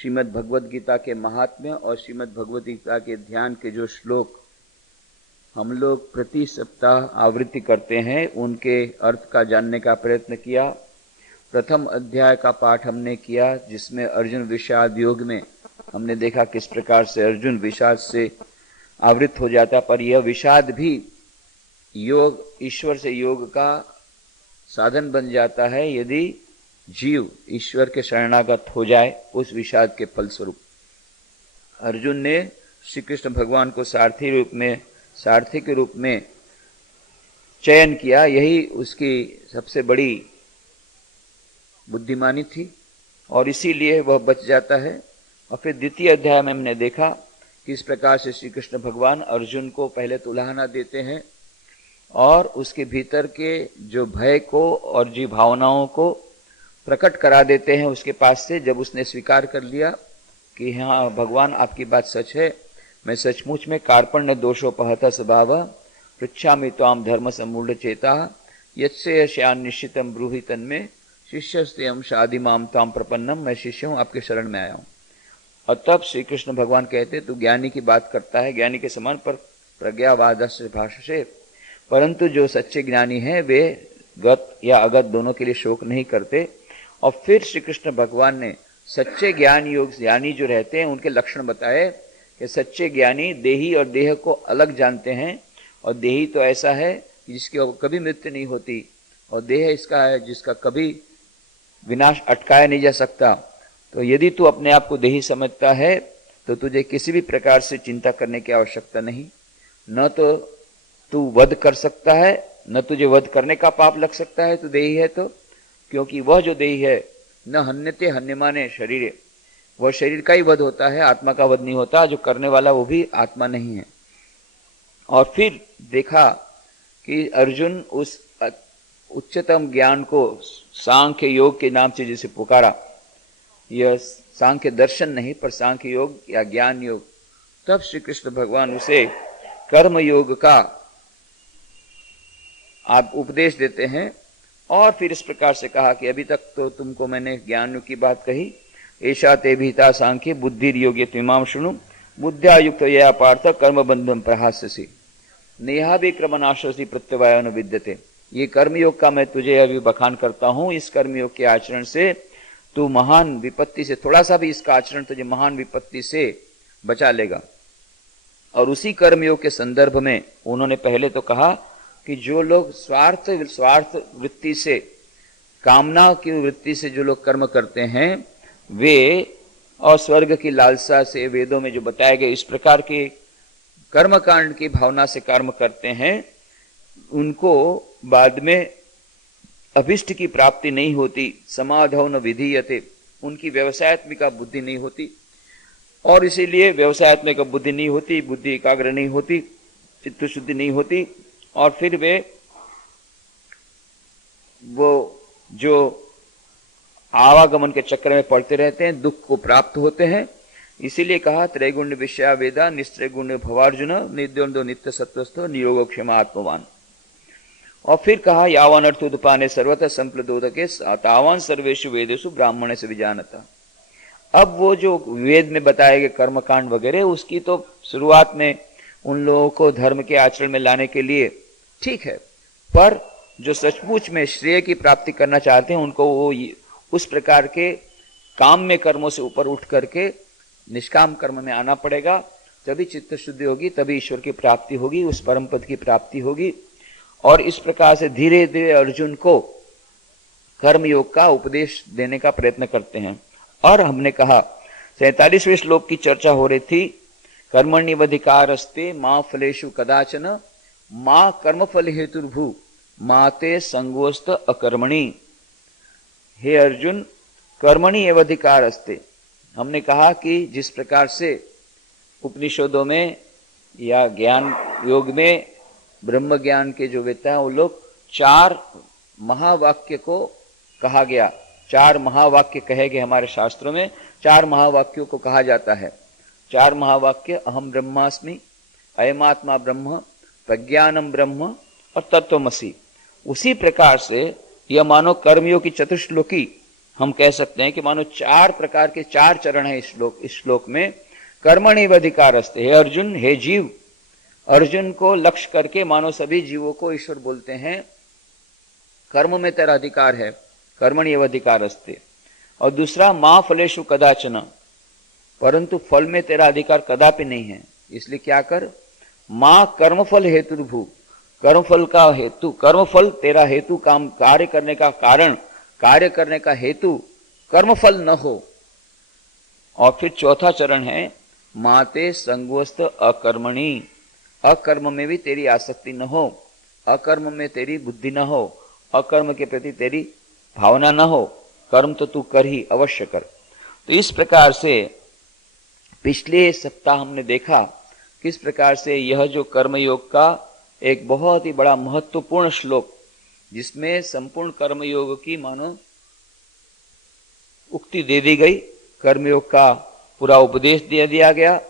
श्रीमद् भगवद गीता के महात्म्य और श्रीमद् भगवद गीता के ध्यान के जो श्लोक हम लोग प्रति सप्ताह आवृत्ति करते हैं, उनके अर्थ का जानने का प्रयत्न किया। प्रथम अध्याय का पाठ हमने किया, जिसमें अर्जुन विषाद योग में हमने देखा किस प्रकार से अर्जुन विषाद से आवृत हो जाता, पर यह विषाद भी योग, ईश्वर से योग का साधन बन जाता है यदि जीव ईश्वर के शरणागत हो जाए उस विषाद के फलस्वरूप। अर्जुन ने श्री कृष्ण भगवान को सारथी के रूप में चयन किया, यही उसकी सबसे बड़ी बुद्धिमानी थी और इसीलिए वह बच जाता है। और फिर द्वितीय अध्याय में हमने देखा कि इस प्रकार से श्री कृष्ण भगवान अर्जुन को पहले तो उलाहना देते हैं और उसके भीतर के जो भय को और जी भावनाओं को प्रकट करा देते हैं उसके पास से। जब उसने स्वीकार कर लिया कि हाँ भगवान आपकी बात सच है, मैं सचमुच में कार्पण्य दोषोपहत स्वभाव पृच्छामि त्वाम धर्म सम्मूढ़ चेता यत्से यश्यान निश्चितम ब्रूहि तन्मे शिष्यस्तेयम शादिमाम त्वाम प्रपन्नम, मैं शिष्य हूँ, आपके शरण में आया हूँ। और तब श्री कृष्ण भगवान कहते तू ज्ञानी की बात करता है, ज्ञानी के समान पर प्रज्ञावादस्य भाष्य, परंतु जो सच्चे ज्ञानी हैं वे गत या अगत दोनों के लिए शोक नहीं करते। और फिर श्री कृष्ण भगवान ने सच्चे ज्ञान योग ज्ञानी जो रहते हैं उनके लक्षण बताए कि सच्चे ज्ञानी देही और देह को अलग जानते हैं, और देही तो ऐसा है जिसकी कभी मृत्यु नहीं होती, और देह इसका है जिसका कभी विनाश अटकाया नहीं जा सकता। तो यदि तू अपने आप को देही समझता है तो तुझे किसी भी प्रकार से चिंता करने की आवश्यकता नहीं। न तो तू वध कर सकता है, न तुझे वध करने का पाप लग सकता है, तू देही है तो, क्योंकि वह जो देही है न हन्यते हन्यमाने शरीर, वह शरीर का ही वध होता है, आत्मा का वध नहीं होता। जो करने वाला वो भी आत्मा नहीं है। और फिर देखा कि अर्जुन उस उच्चतम ज्ञान को सांख्य योग के नाम से जिसे पुकारा, यह सांख्य दर्शन नहीं पर सांख्य योग या ज्ञान योग, तब श्री कृष्ण भगवान उसे कर्म योग का आप उपदेश देते हैं। और फिर इस प्रकार से कहा कि अभी तक तो तुमको मैंने ज्ञान की बात कही, ऐशा ते भीता सांख्य बुद्धि योग्य त्विमाम शुणु बुद्ध्या युक्त या पार्थ कर्म बंधम प्रहास्यसि नेहा भी क्रमनाशसी प्रत्यवाय न विद्यते। ये कर्मयोग का मैं तुझे अभी बखान करता हूं। इस कर्मयोग के आचरण से तू महान विपत्ति से, थोड़ा सा भी इसका आचरण तुझे महान विपत्ति से बचा लेगा। और उसी कर्मयोग के संदर्भ में उन्होंने पहले तो कहा कि जो लोग स्वार्थ वृत्ति से, कामना की वृत्ति से जो लोग कर्म करते हैं वे, और स्वर्ग की लालसा से वेदों में जो बताए गए इस प्रकार के कर्मकांड की भावना से कर्म करते हैं, उनको बाद में अभिष्ट की प्राप्ति नहीं होती। समाधौ न विधीयते, उनकी व्यवसायत्मिका बुद्धि नहीं होती, और इसीलिए व्यवसायत्मिका बुद्धि नहीं होती, बुद्धि एकाग्र नहीं होती, चित्त शुद्धि नहीं होती, और फिर वे वो जो आवागमन के चक्र में पड़ते रहते हैं, दुख को प्राप्त होते हैं। इसीलिए कहा त्रैगुण्य विषया वेदा निस्त्रैगुण्य भवार्जुन निर्द्वंद्व नित्य सत्वस्थो निरोगो क्षमा आत्मवान। और फिर कहा यावान अर्थोदपाने सर्वतः संप्लदोदके तावान सर्वेषु वेदेषु ब्राह्मणे से विजानता। अब वो जो वेद में बताए गए कर्मकांड वगैरह, उसकी तो शुरुआत में उन लोगों को धर्म के आचरण में लाने के लिए ठीक है, पर जो सचमुच में श्रेय की प्राप्ति करना चाहते हैं उनको वो उस प्रकार के काम में कर्मों से ऊपर उठ करके निष्काम कर्म में आना पड़ेगा। तभी चित्त शुद्धि होगी, तभी ईश्वर की प्राप्ति होगी, उस परम पद की प्राप्ति होगी। और इस प्रकार से धीरे धीरे अर्जुन को कर्मयोग का उपदेश देने का प्रयत्न करते हैं। और हमने कहा 47वें श्लोक की चर्चा हो रही थी, कर्मण्यवधिकारस्ते मां फलेषु कदाचन मां कर्मफल हेतुर्भू माते संगोस्त अकर्मणि। हे अर्जुन, कर्मणि एवधिकारस्ते, हमने कहा कि जिस प्रकार से उपनिषदों में या ज्ञान योग में ब्रह्म ज्ञान के जो वेत्ता हैं वो लोग 4 महावाक्य को कहा गया, 4 महावाक्य कहे गए हमारे शास्त्रों में, 4 महावाक्यों को कहा जाता है। 4 महावाक्य अहम ब्रह्मास्मि, अयमात्मा ब्रह्म, प्रज्ञानम ब्रह्म और तत्वमसि। उसी प्रकार से यह मानो कर्मयोग की चतुश्लोकी हम कह सकते हैं कि मानो 4 प्रकार के 4 चरण है इस श्लोक में। कर्मणैव अधिकारस्ते, हे अर्जुन, हे जीव, अर्जुन को लक्ष्य करके मानो सभी जीवों को ईश्वर बोलते हैं कर्म में तेरा अधिकार है, कर्मण्येव अधिकारस्ते। और दूसरा, मां फलेषु कदाचन, परंतु फल में तेरा अधिकार कदापि नहीं है, इसलिए क्या कर, मां कर्मफल हेतुर्भू, कर्मफल का हेतु, कर्मफल तेरा हेतु, काम कार्य करने का कारण, कार्य करने का हेतु कर्मफल न हो। और फिर चौथा चरण है, माते संगोस्त अकर्मणि, अकर्म में भी तेरी आसक्ति न हो, अकर्म में तेरी बुद्धि न हो, अकर्म के प्रति तेरी भावना न हो, कर्म तो तू कर ही, अवश्य कर। तो इस प्रकार से पिछले सप्ताह हमने देखा किस प्रकार से यह जो कर्मयोग का एक बहुत ही बड़ा महत्वपूर्ण श्लोक, जिसमें संपूर्ण कर्मयोग की मानो उक्ति दे दी गई, कर्मयोग का पूरा उपदेश दे दिया गया,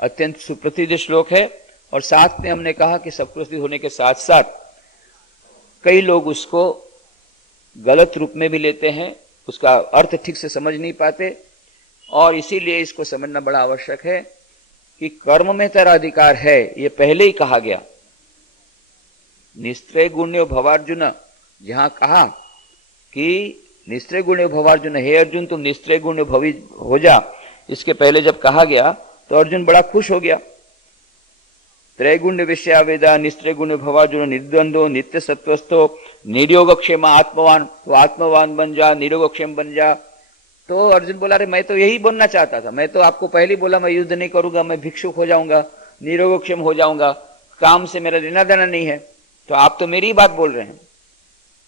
अत्यंत सुप्रसिद्ध श्लोक है। और साथ में हमने कहा कि सुप्रसिद्ध होने के साथ साथ कई लोग उसको गलत रूप में भी लेते हैं, उसका अर्थ ठीक से समझ नहीं पाते, और इसीलिए इसको समझना बड़ा आवश्यक है कि कर्म में तेरा अधिकार है, ये पहले ही कहा गया। निस्त्रय गुण्यो भवार्जुन, जहां कहा कि निस्त्रय गुण्यो भवार्जुन, हे अर्जुन तुम निस्त्रय गुण्य भवी हो जा, इसके पहले जब कहा गया तो अर्जुन बड़ा खुश हो गया। त्रैगुण्य विषया वेदा निस्त्रय गुण्य भवार्जुन निर्द्वंदो नित्य सत्वस्थो निरोगक्षेम आत्मवान, तो आत्मवान बन जा, निरोगक्षेम बन जा। तो अर्जुन बोला, अरे मैं तो यही बनना चाहता था, मैं तो आपको पहले ही बोला मैं युद्ध नहीं करूंगा, मैं भिक्षुक हो जाऊंगा, निरोगक्षेम हो जाऊंगा, काम से मेरा लेना देना नहीं है, तो आप तो मेरी बात बोल रहे हैं।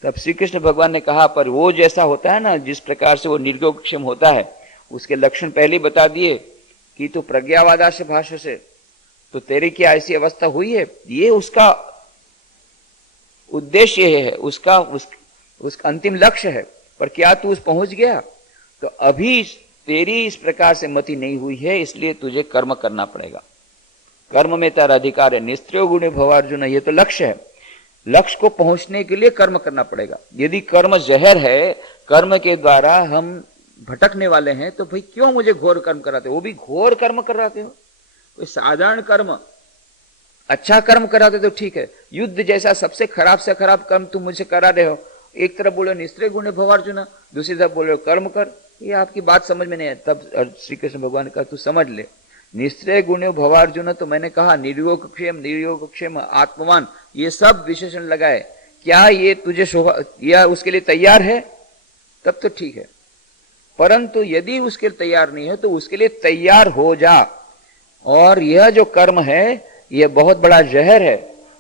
तब श्री कृष्ण भगवान ने कहा, पर वो जैसा होता है ना, जिस प्रकार से वो निरोगक्षेम होता है, उसके लक्षण पहले ही बता दिए कि तो प्रज्ञावादाश भाष्य से, तो तेरी क्या ऐसी अवस्था हुई है, ये उसका उद्देश्य है, उसका अंतिम लक्ष्य है, पर क्या तू उस पहुंच गया? तो अभी तेरी इस प्रकार से मति नहीं हुई है, इसलिए तुझे कर्म करना पड़ेगा। कर्म में तेरा अधिकार है, निस्त्रियो गुणे भवार्जुन, ये तो लक्ष्य है, लक्ष्य को पहुंचने के लिए कर्म करना पड़ेगा। यदि कर्म जहर है, कर्म के द्वारा हम भटकने वाले हैं, तो भाई क्यों मुझे घोर कर्म कराते हो? वो भी घोर कर्म कराते हो, कोई साधारण कर्म, अच्छा कर्म कराते तो ठीक है, युद्ध जैसा सबसे खराब से खराब कर्म तुम मुझे करा रहे हो। एक तरफ बोलो निस्त्रिय गुण भवार्जुन, दूसरी तरफ बोलो कर्म कर, ये आपकी बात समझ में नहीं है। तब श्री कृष्ण भगवान का तू समझ ले, निस्त्रिय गुण भवार्जुन, तो मैंने कहा निर्योगक्षेम, निर्योगक्षेम, आत्मवान, ये सब विशेषण लगाए, क्या ये तुझे शोभा या उसके लिए तैयार है? तब तो ठीक है, परंतु यदि उसके लिए तैयार नहीं है तो उसके लिए तैयार हो जा। और यह जो कर्म है यह बहुत बड़ा जहर है,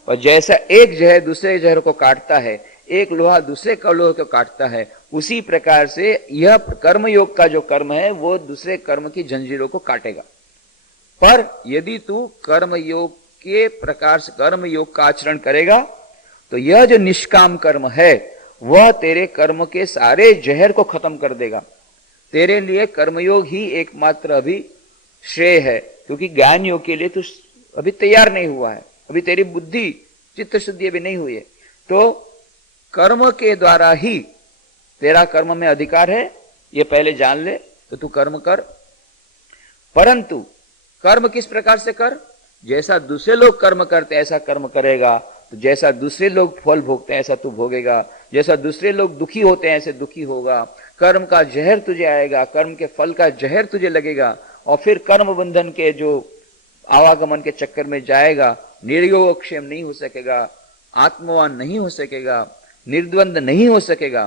और जैसा एक जहर दूसरे जहर को काटता है, एक लोहा दूसरे लोहे को काटता है, उसी प्रकार से यह कर्मयोग का जो कर्म है वो दूसरे कर्म की जंजीरों को काटेगा। पर यदि तू कर्मयोग के प्रकार से कर्मयोग का आचरण करेगा तो यह जो निष्काम कर्म है वह तेरे कर्म के सारे जहर को खत्म कर देगा। तेरे लिए कर्मयोग ही एकमात्र अभी श्रेय है, क्योंकि ज्ञान योग के लिए तू अभी तैयार नहीं हुआ है, अभी तेरी बुद्धि चित्त शुद्धि अभी नहीं हुई है। तो कर्म के द्वारा ही तेरा कर्म में अधिकार है, ये पहले जान ले, तो तू कर्म कर। परंतु कर्म किस प्रकार से कर? जैसा दूसरे लोग कर्म करते ऐसा कर्म करेगा, तो जैसा दूसरे लोग फल भोगते हैं ऐसा तू भोगेगा, जैसा दूसरे लोग दुखी होते हैं ऐसे दुखी होगा, कर्म का जहर तुझे आएगा, कर्म के फल का जहर तुझे लगेगा, और फिर कर्म बंधन के जो आवागमन के चक्कर में जाएगा, निर्योगक्षेम नहीं हो सकेगा, आत्मवान नहीं हो सकेगा, निर्द्वंद नहीं हो सकेगा।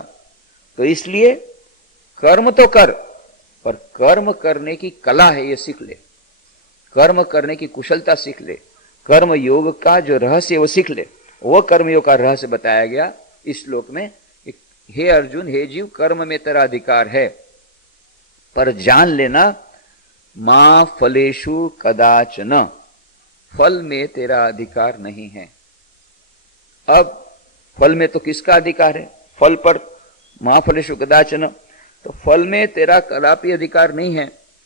तो इसलिए कर्म तो कर, पर कर्म करने की कला है ये सीख ले, कर्म करने की कुशलता सीख ले, कर्म योग का जो रहस्य वो सीख ले। वो कर्मयोग का रहस्य बताया गया इस श्लोक में। हे अर्जुन, हे जीव, कर्म में तेरा अधिकार है, पर जान लेना मां फलेषु कदाचन, फल में तेरा अधिकार नहीं है। अब फल में तो किसका अधिकार है? फल पर मां फलेषु कदाचन, तो फल में तेरा कदापि अधिकार नहीं है।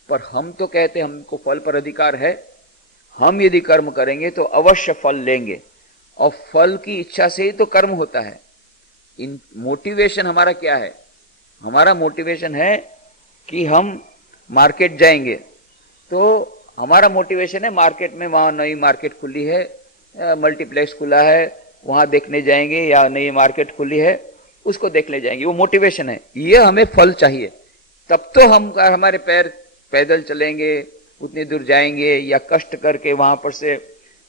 पर हम तो कहते हमको फल पर अधिकार है, हम यदि कर्म करेंगे तो अवश्य फल लेंगे, और फल की इच्छा से ही तो कर्म होता है। इन मोटिवेशन हमारा क्या है? हमारा मोटिवेशन है कि हम मार्केट जाएंगे, तो हमारा मोटिवेशन है मार्केट में, वहां नई मार्केट खुली है, मल्टीप्लेक्स खुला है, वहां देखने जाएंगे, या नई मार्केट खुली है उसको देखने जाएंगे, वो मोटिवेशन है। ये हमें फल चाहिए, तब तो हम हमारे पैर पैदल चलेंगे, उतनी दूर जाएंगे, या कष्ट करके वहां पर से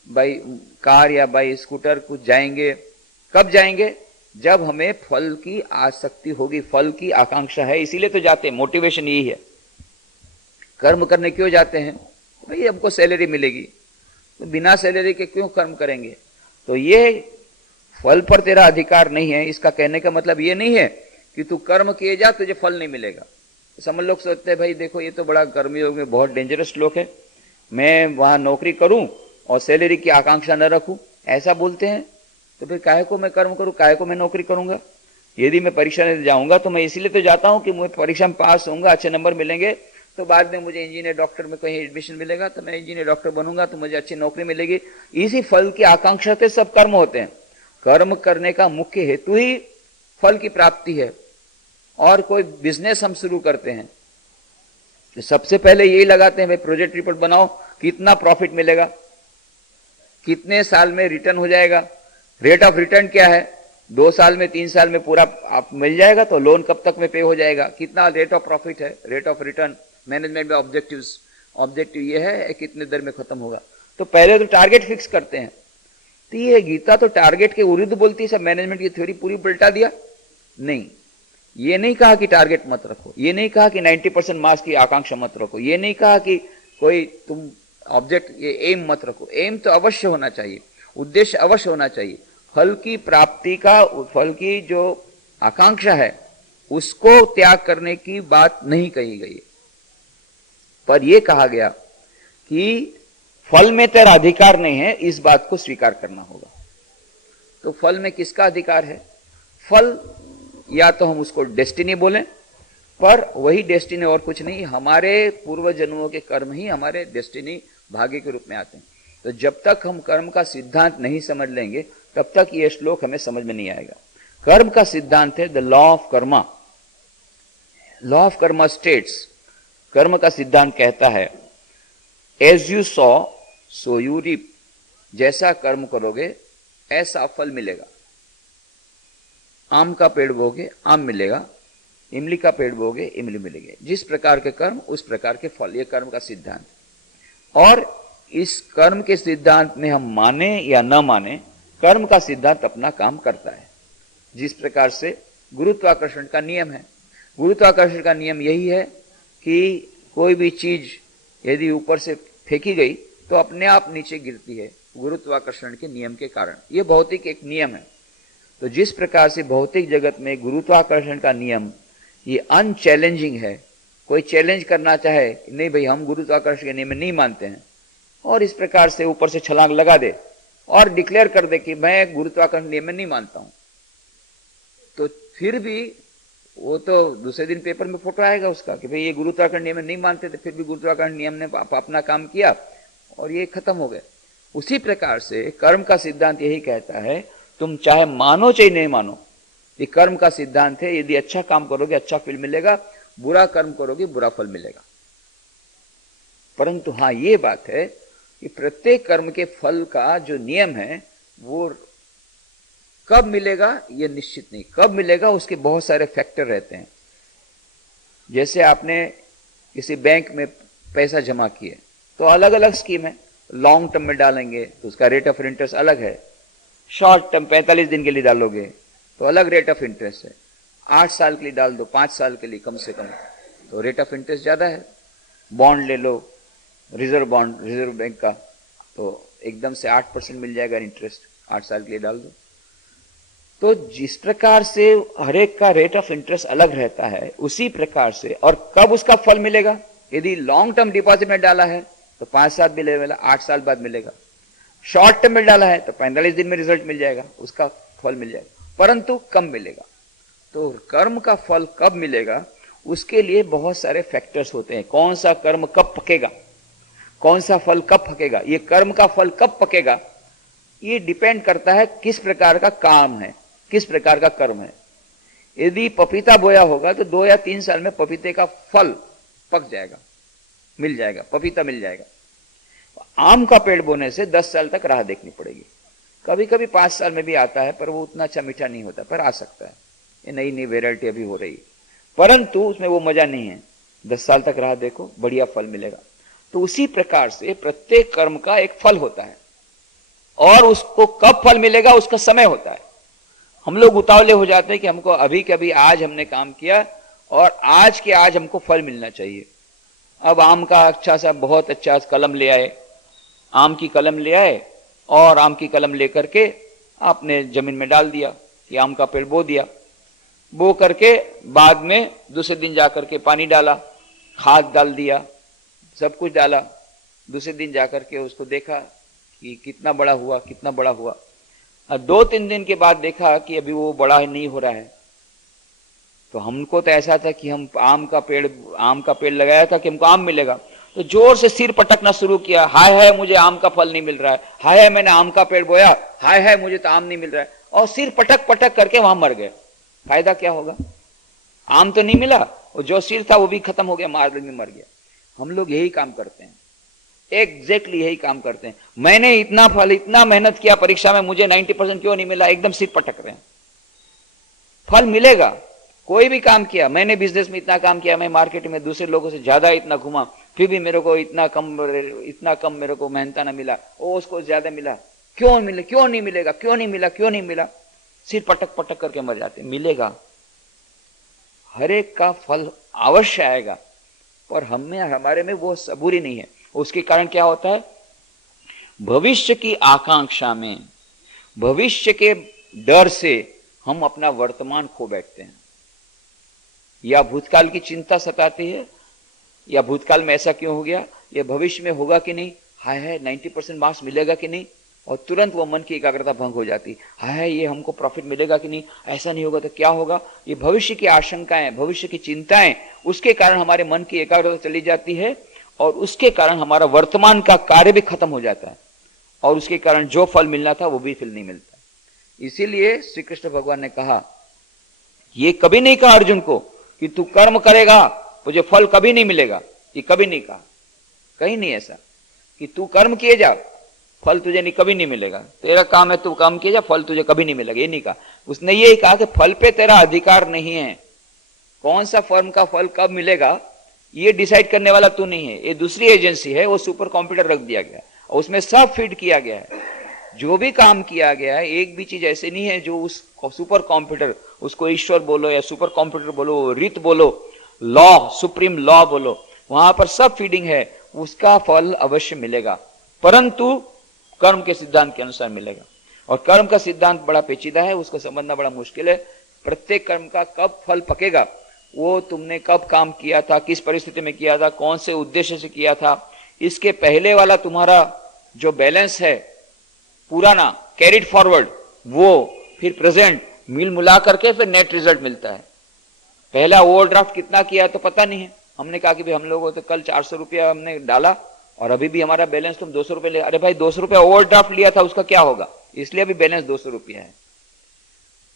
बाई कार या बाई स्कूटर कुछ जाएंगे। कब जाएंगे? जब हमें फल की आसक्ति होगी, फल की आकांक्षा है, इसीलिए तो जाते हैं, मोटिवेशन यही है। कर्म करने क्यों जाते हैं? भाई हमको सैलरी मिलेगी, तो बिना सैलरी के क्यों कर्म करेंगे? तो ये फल पर तेरा अधिकार नहीं है, इसका कहने का मतलब ये नहीं है कि तू कर्म किए जा तुझे फल नहीं मिलेगा। सब लोग सोचते हैं भाई देखो ये तो बड़ा कर्मयोग में बहुत डेंजरस लोग है, मैं वहां नौकरी करूं और सैलरी की आकांक्षा न रखूं, ऐसा बोलते हैं। तो फिर काहे को मैं कर्म करूं, काहे को मैं नौकरी करूंगा? यदि मैं परीक्षा देने जाऊंगा तो मैं इसीलिए तो जाता हूं कि मुझे परीक्षा में पास होऊंगा, अच्छे नंबर मिलेंगे, तो बाद में मुझे इंजीनियर डॉक्टर में कहीं एडमिशन मिलेगा, तो मैं इंजीनियर डॉक्टर बनूंगा, तो मुझे अच्छी नौकरी मिलेगी। इसी फल की आकांक्षा से सब कर्म होते हैं। कर्म करने का मुख्य हेतु ही फल की प्राप्ति है। और कोई बिजनेस हम शुरू करते हैं तो सबसे पहले यही लगाते हैं, भाई प्रोजेक्ट रिपोर्ट बनाओ, कितना प्रॉफिट मिलेगा, कितने साल में रिटर्न हो जाएगा, रेट ऑफ रिटर्न क्या है, 2 साल में 3 साल में पूरा आप मिल जाएगा, तो लोन कब तक में पे हो जाएगा, कितना रेट ऑफ प्रॉफिट है, रेट ऑफ रिटर्न, मैनेजमेंट में ऑब्जेक्टिव्स, ऑब्जेक्टिव ये है कितने देर में खत्म होगा। तो पहले तो टारगेट फिक्स करते हैं। तो ये गीता तो टारगेट के विरुद्ध बोलती है, सब मैनेजमेंट की थ्योरी पूरी पलटा दिया। नहीं, ये नहीं कहा कि टारगेट मत रखो, ये नहीं कहा कि 90% मार्क्स की आकांक्षा मत रखो, ये नहीं कहा कि कोई तुम ऑब्जेक्ट ये एम मत रखो। एम तो अवश्य होना चाहिए, उद्देश्य अवश्य होना चाहिए। फल की प्राप्ति का, फल की जो आकांक्षा है उसको त्याग करने की बात नहीं कही गई, पर यह कहा गया कि फल में तेरा अधिकार नहीं है, इस बात को स्वीकार करना होगा। तो फल में किसका अधिकार है? फल या तो हम उसको डेस्टिनी बोलें, पर वही डेस्टिनी और कुछ नहीं, हमारे पूर्व जन्मों के कर्म ही हमारे डेस्टिनी भाग्य के रूप में आते हैं। तो जब तक हम कर्म का सिद्धांत नहीं समझ लेंगे तब तक यह श्लोक हमें समझ में नहीं आएगा। कर्म का सिद्धांत है the law of karma. Law of karma states, कर्म का सिद्धांत कहता है as you saw so you reap, जैसा कर्म करोगे ऐसा फल मिलेगा। आम का पेड़ बोगे आम मिलेगा, इमली का पेड़ बोगे इमली मिलेगी, जिस प्रकार के कर्म उस प्रकार के फल, ये कर्म का सिद्धांत। और इस कर्म के सिद्धांत में हम माने या न माने, कर्म का सिद्धांत अपना काम करता है। जिस प्रकार से गुरुत्वाकर्षण का नियम है, गुरुत्वाकर्षण का नियम यही है कि कोई भी चीज यदि ऊपर से फेंकी गई तो अपने आप नीचे गिरती है, गुरुत्वाकर्षण के नियम के कारण। यह भौतिक एक नियम है। तो जिस प्रकार से भौतिक जगत में गुरुत्वाकर्षण का नियम ये अनचैलेंजिंग है, कोई चैलेंज करना चाहे नहीं भाई हम गुरुत्वाकर्षण के नियम में नहीं मानते हैं, और इस प्रकार से ऊपर से छलांग लगा दे और डिक्लेयर कर दे कि मैं गुरुत्वाकर्षण नियम में नहीं मानता हूं, तो फिर भी वो तो दूसरे दिन पेपर में फोटो आएगा उसका कि भाई ये गुरुत्वाकर्षण नियम में नहीं मानते थे, फिर भी गुरुत्वाकर्षण नियम ने अपना काम किया और ये खत्म हो गया। उसी प्रकार से कर्म का सिद्धांत यही कहता है, तुम चाहे मानो चाहे नहीं मानो, ये कर्म का सिद्धांत है। यदि अच्छा काम करोगे अच्छा फल मिलेगा, बुरा कर्म करोगे बुरा फल मिलेगा। परंतु हां ये बात है कि प्रत्येक कर्म के फल का जो नियम है वो कब मिलेगा ये निश्चित नहीं, कब मिलेगा उसके बहुत सारे फैक्टर रहते हैं। जैसे आपने किसी बैंक में पैसा जमा किए तो अलग अलग स्कीम है, लॉन्ग टर्म में डालेंगे तो उसका रेट ऑफ इंटरेस्ट अलग है, शॉर्ट टर्म 45 दिन के लिए डालोगे तो अलग रेट ऑफ इंटरेस्ट है, 8 साल के लिए डाल दो, 5 साल के लिए कम से कम, तो रेट ऑफ इंटरेस्ट ज्यादा है। बॉन्ड ले लो, रिजर्व बॉन्ड, रिजर्व बैंक का, तो एकदम से 8% मिल जाएगा इंटरेस्ट, 8 साल के लिए डाल दो। तो जिस प्रकार से हर एक का रेट ऑफ इंटरेस्ट अलग रहता है, उसी प्रकार से और कब उसका फल मिलेगा, यदि लॉन्ग टर्म डिपॉजिट में डाला है तो 5 साल मिलेगा, 8 साल बाद मिलेगा। शॉर्ट टर्म में डाला है तो 45 दिन में रिजल्ट मिल जाएगा, उसका फल मिल जाएगा, परंतु कम मिलेगा। तो कर्म का फल कब मिलेगा उसके लिए बहुत सारे फैक्टर्स होते हैं। कौन सा कर्म कब पकेगा, कौन सा फल कब पकेगा, ये कर्म का फल कब पकेगा, ये डिपेंड करता है किस प्रकार का काम है, किस प्रकार का कर्म है। यदि पपीता बोया होगा तो 2 या 3 साल में पपीते का फल पक जाएगा, मिल जाएगा, पपीता मिल जाएगा। आम का पेड़ बोने से 10 साल तक राह देखनी पड़ेगी। कभी कभी 5 साल में भी आता है, पर वो उतना अच्छा मीठा नहीं होता, पर आ सकता है। ये नई नई वेराइटी अभी हो रही, परंतु उसमें वो मजा नहीं है। 10 साल तक राह देखो, बढ़िया फल मिलेगा। तो उसी प्रकार से प्रत्येक कर्म का एक फल होता है, और उसको कब फल मिलेगा उसका समय होता है। हम लोग उतावले हो जाते हैं कि हमको अभी के अभी आज हमने काम किया और आज के आज हमको फल मिलना चाहिए। अब आम का अच्छा सा बहुत अच्छा कलम ले आए, आम की कलम ले आए, और आम की कलम लेकर के आपने जमीन में डाल दिया कि आम का पेड़ बो दिया। बो करके बाद में दूसरे दिन जाकर के पानी डाला, खाद डाल दिया, सब कुछ डाला। दूसरे दिन जाकर के उसको देखा कि कितना बड़ा हुआ, कितना बड़ा हुआ। 2-3 दिन के बाद देखा कि अभी वो बड़ा नहीं हो रहा है। तो हमको तो ऐसा था कि हम आम का पेड़ लगाया था कि हमको आम मिलेगा, तो जोर से सिर पटकना शुरू किया, हाय हाय मुझे आम का फल नहीं मिल रहा है, हाय हाय मैंने आम का पेड़ बोया, हाय हाय मुझे तो आम नहीं मिल रहा है, और सिर पटक पटक करके वहां मर गए। फायदा क्या होगा? आम तो नहीं मिला, और जो सिर था वो भी खत्म हो गया, मार में मर गया। हम लोग यही काम करते हैं, एग्जैक्टली यही काम करते हैं। मैंने इतना फल, इतना मेहनत किया परीक्षा में, मुझे 90% क्यों नहीं मिला, एकदम सिर पटक रहे हैं। फल मिलेगा। कोई भी काम किया, मैंने बिजनेस में इतना काम किया, मैं मार्केट में दूसरे लोगों से ज्यादा इतना घुमा, फिर भी मेरे को इतना कम मेरे को मेहनताना मिला, वो उसको ज्यादा मिला, क्यों नहीं मिलेगा, क्यों नहीं मिला, सिर पटक पटक करके मर जाते। मिलेगा, हर एक का फल अवश्य आएगा, पर हमारे में वो सबूरी नहीं है। उसके कारण क्या होता है? भविष्य की आकांक्षा में, भविष्य के डर से हम अपना वर्तमान खो बैठते हैं, या भूतकाल की चिंता सताती है, या भूतकाल में ऐसा क्यों हो गया, या भविष्य में होगा कि नहीं, हाय हाय 90% मार्क्स मिलेगा कि नहीं, और तुरंत वो मन की एकाग्रता भंग हो जाती, हाय हाय ये हमको प्रॉफिट मिलेगा कि नहीं, ऐसा नहीं होगा तो क्या होगा। ये भविष्य की आशंकाएं, भविष्य की चिंताएं, उसके कारण हमारे मन की एकाग्रता चली जाती है, और उसके कारण हमारा वर्तमान का कार्य भी खत्म हो जाता है, और उसके कारण जो फल मिलना था वो भी फल नहीं मिलता। इसीलिए श्री कृष्ण भगवान ने कहा, ये कभी नहीं कहा अर्जुन को कि तू कर्म करेगा तुझे फल कभी नहीं मिलेगा, ये कभी नहीं कहा, कहीं नहीं ऐसा कि तू कर्म किए जा फल तुझे नहीं कभी नहीं मिलेगा, तेरा काम है तू काम किए जा फल तुझे कभी नहीं मिलेगा, ये नहीं कहा। उसने ये कहा कि फल पे तेरा अधिकार नहीं है, कौन सा फर्म का फल कब मिलेगा ये डिसाइड करने वाला तू नहीं है, ये दूसरी एजेंसी है, वो सुपर कंप्यूटर रख दिया गया और उसमें सब फीड किया गया है। जो भी काम किया गया है, एक भी चीज ऐसे नहीं है जो उस सुपर कंप्यूटर, उसको ईश्वर बोलो या सुपर कंप्यूटर बोलो, रीत बोलो, लॉ, सुप्रीम लॉ बोलो, वहां पर सब फीडिंग है, उसका फल अवश्य मिलेगा, परंतु कर्म के सिद्धांत के अनुसार मिलेगा। और कर्म का सिद्धांत बड़ा पेचीदा है, उसको समझना बड़ा मुश्किल है। प्रत्येक कर्म का कब फल पकेगा, वो तुमने कब काम किया था, किस परिस्थिति में किया था, कौन से उद्देश्य से किया था, इसके पहले वाला तुम्हारा जो बैलेंस है पुराना कैरिड फॉरवर्ड, वो फिर प्रेजेंट मिल मिला करके फिर नेट रिजल्ट मिलता है। पहला ओवरड्राफ्ट कितना किया तो पता नहीं है, हमने कहा कि भाई हम लोगों तो कल 400 रुपया हमने डाला और अभी भी हमारा बैलेंस तुम 200 रुपये ले, अरे भाई 200 रुपया ओवरड्राफ्ट लिया था उसका क्या होगा, इसलिए अभी बैलेंस 200 रुपया है।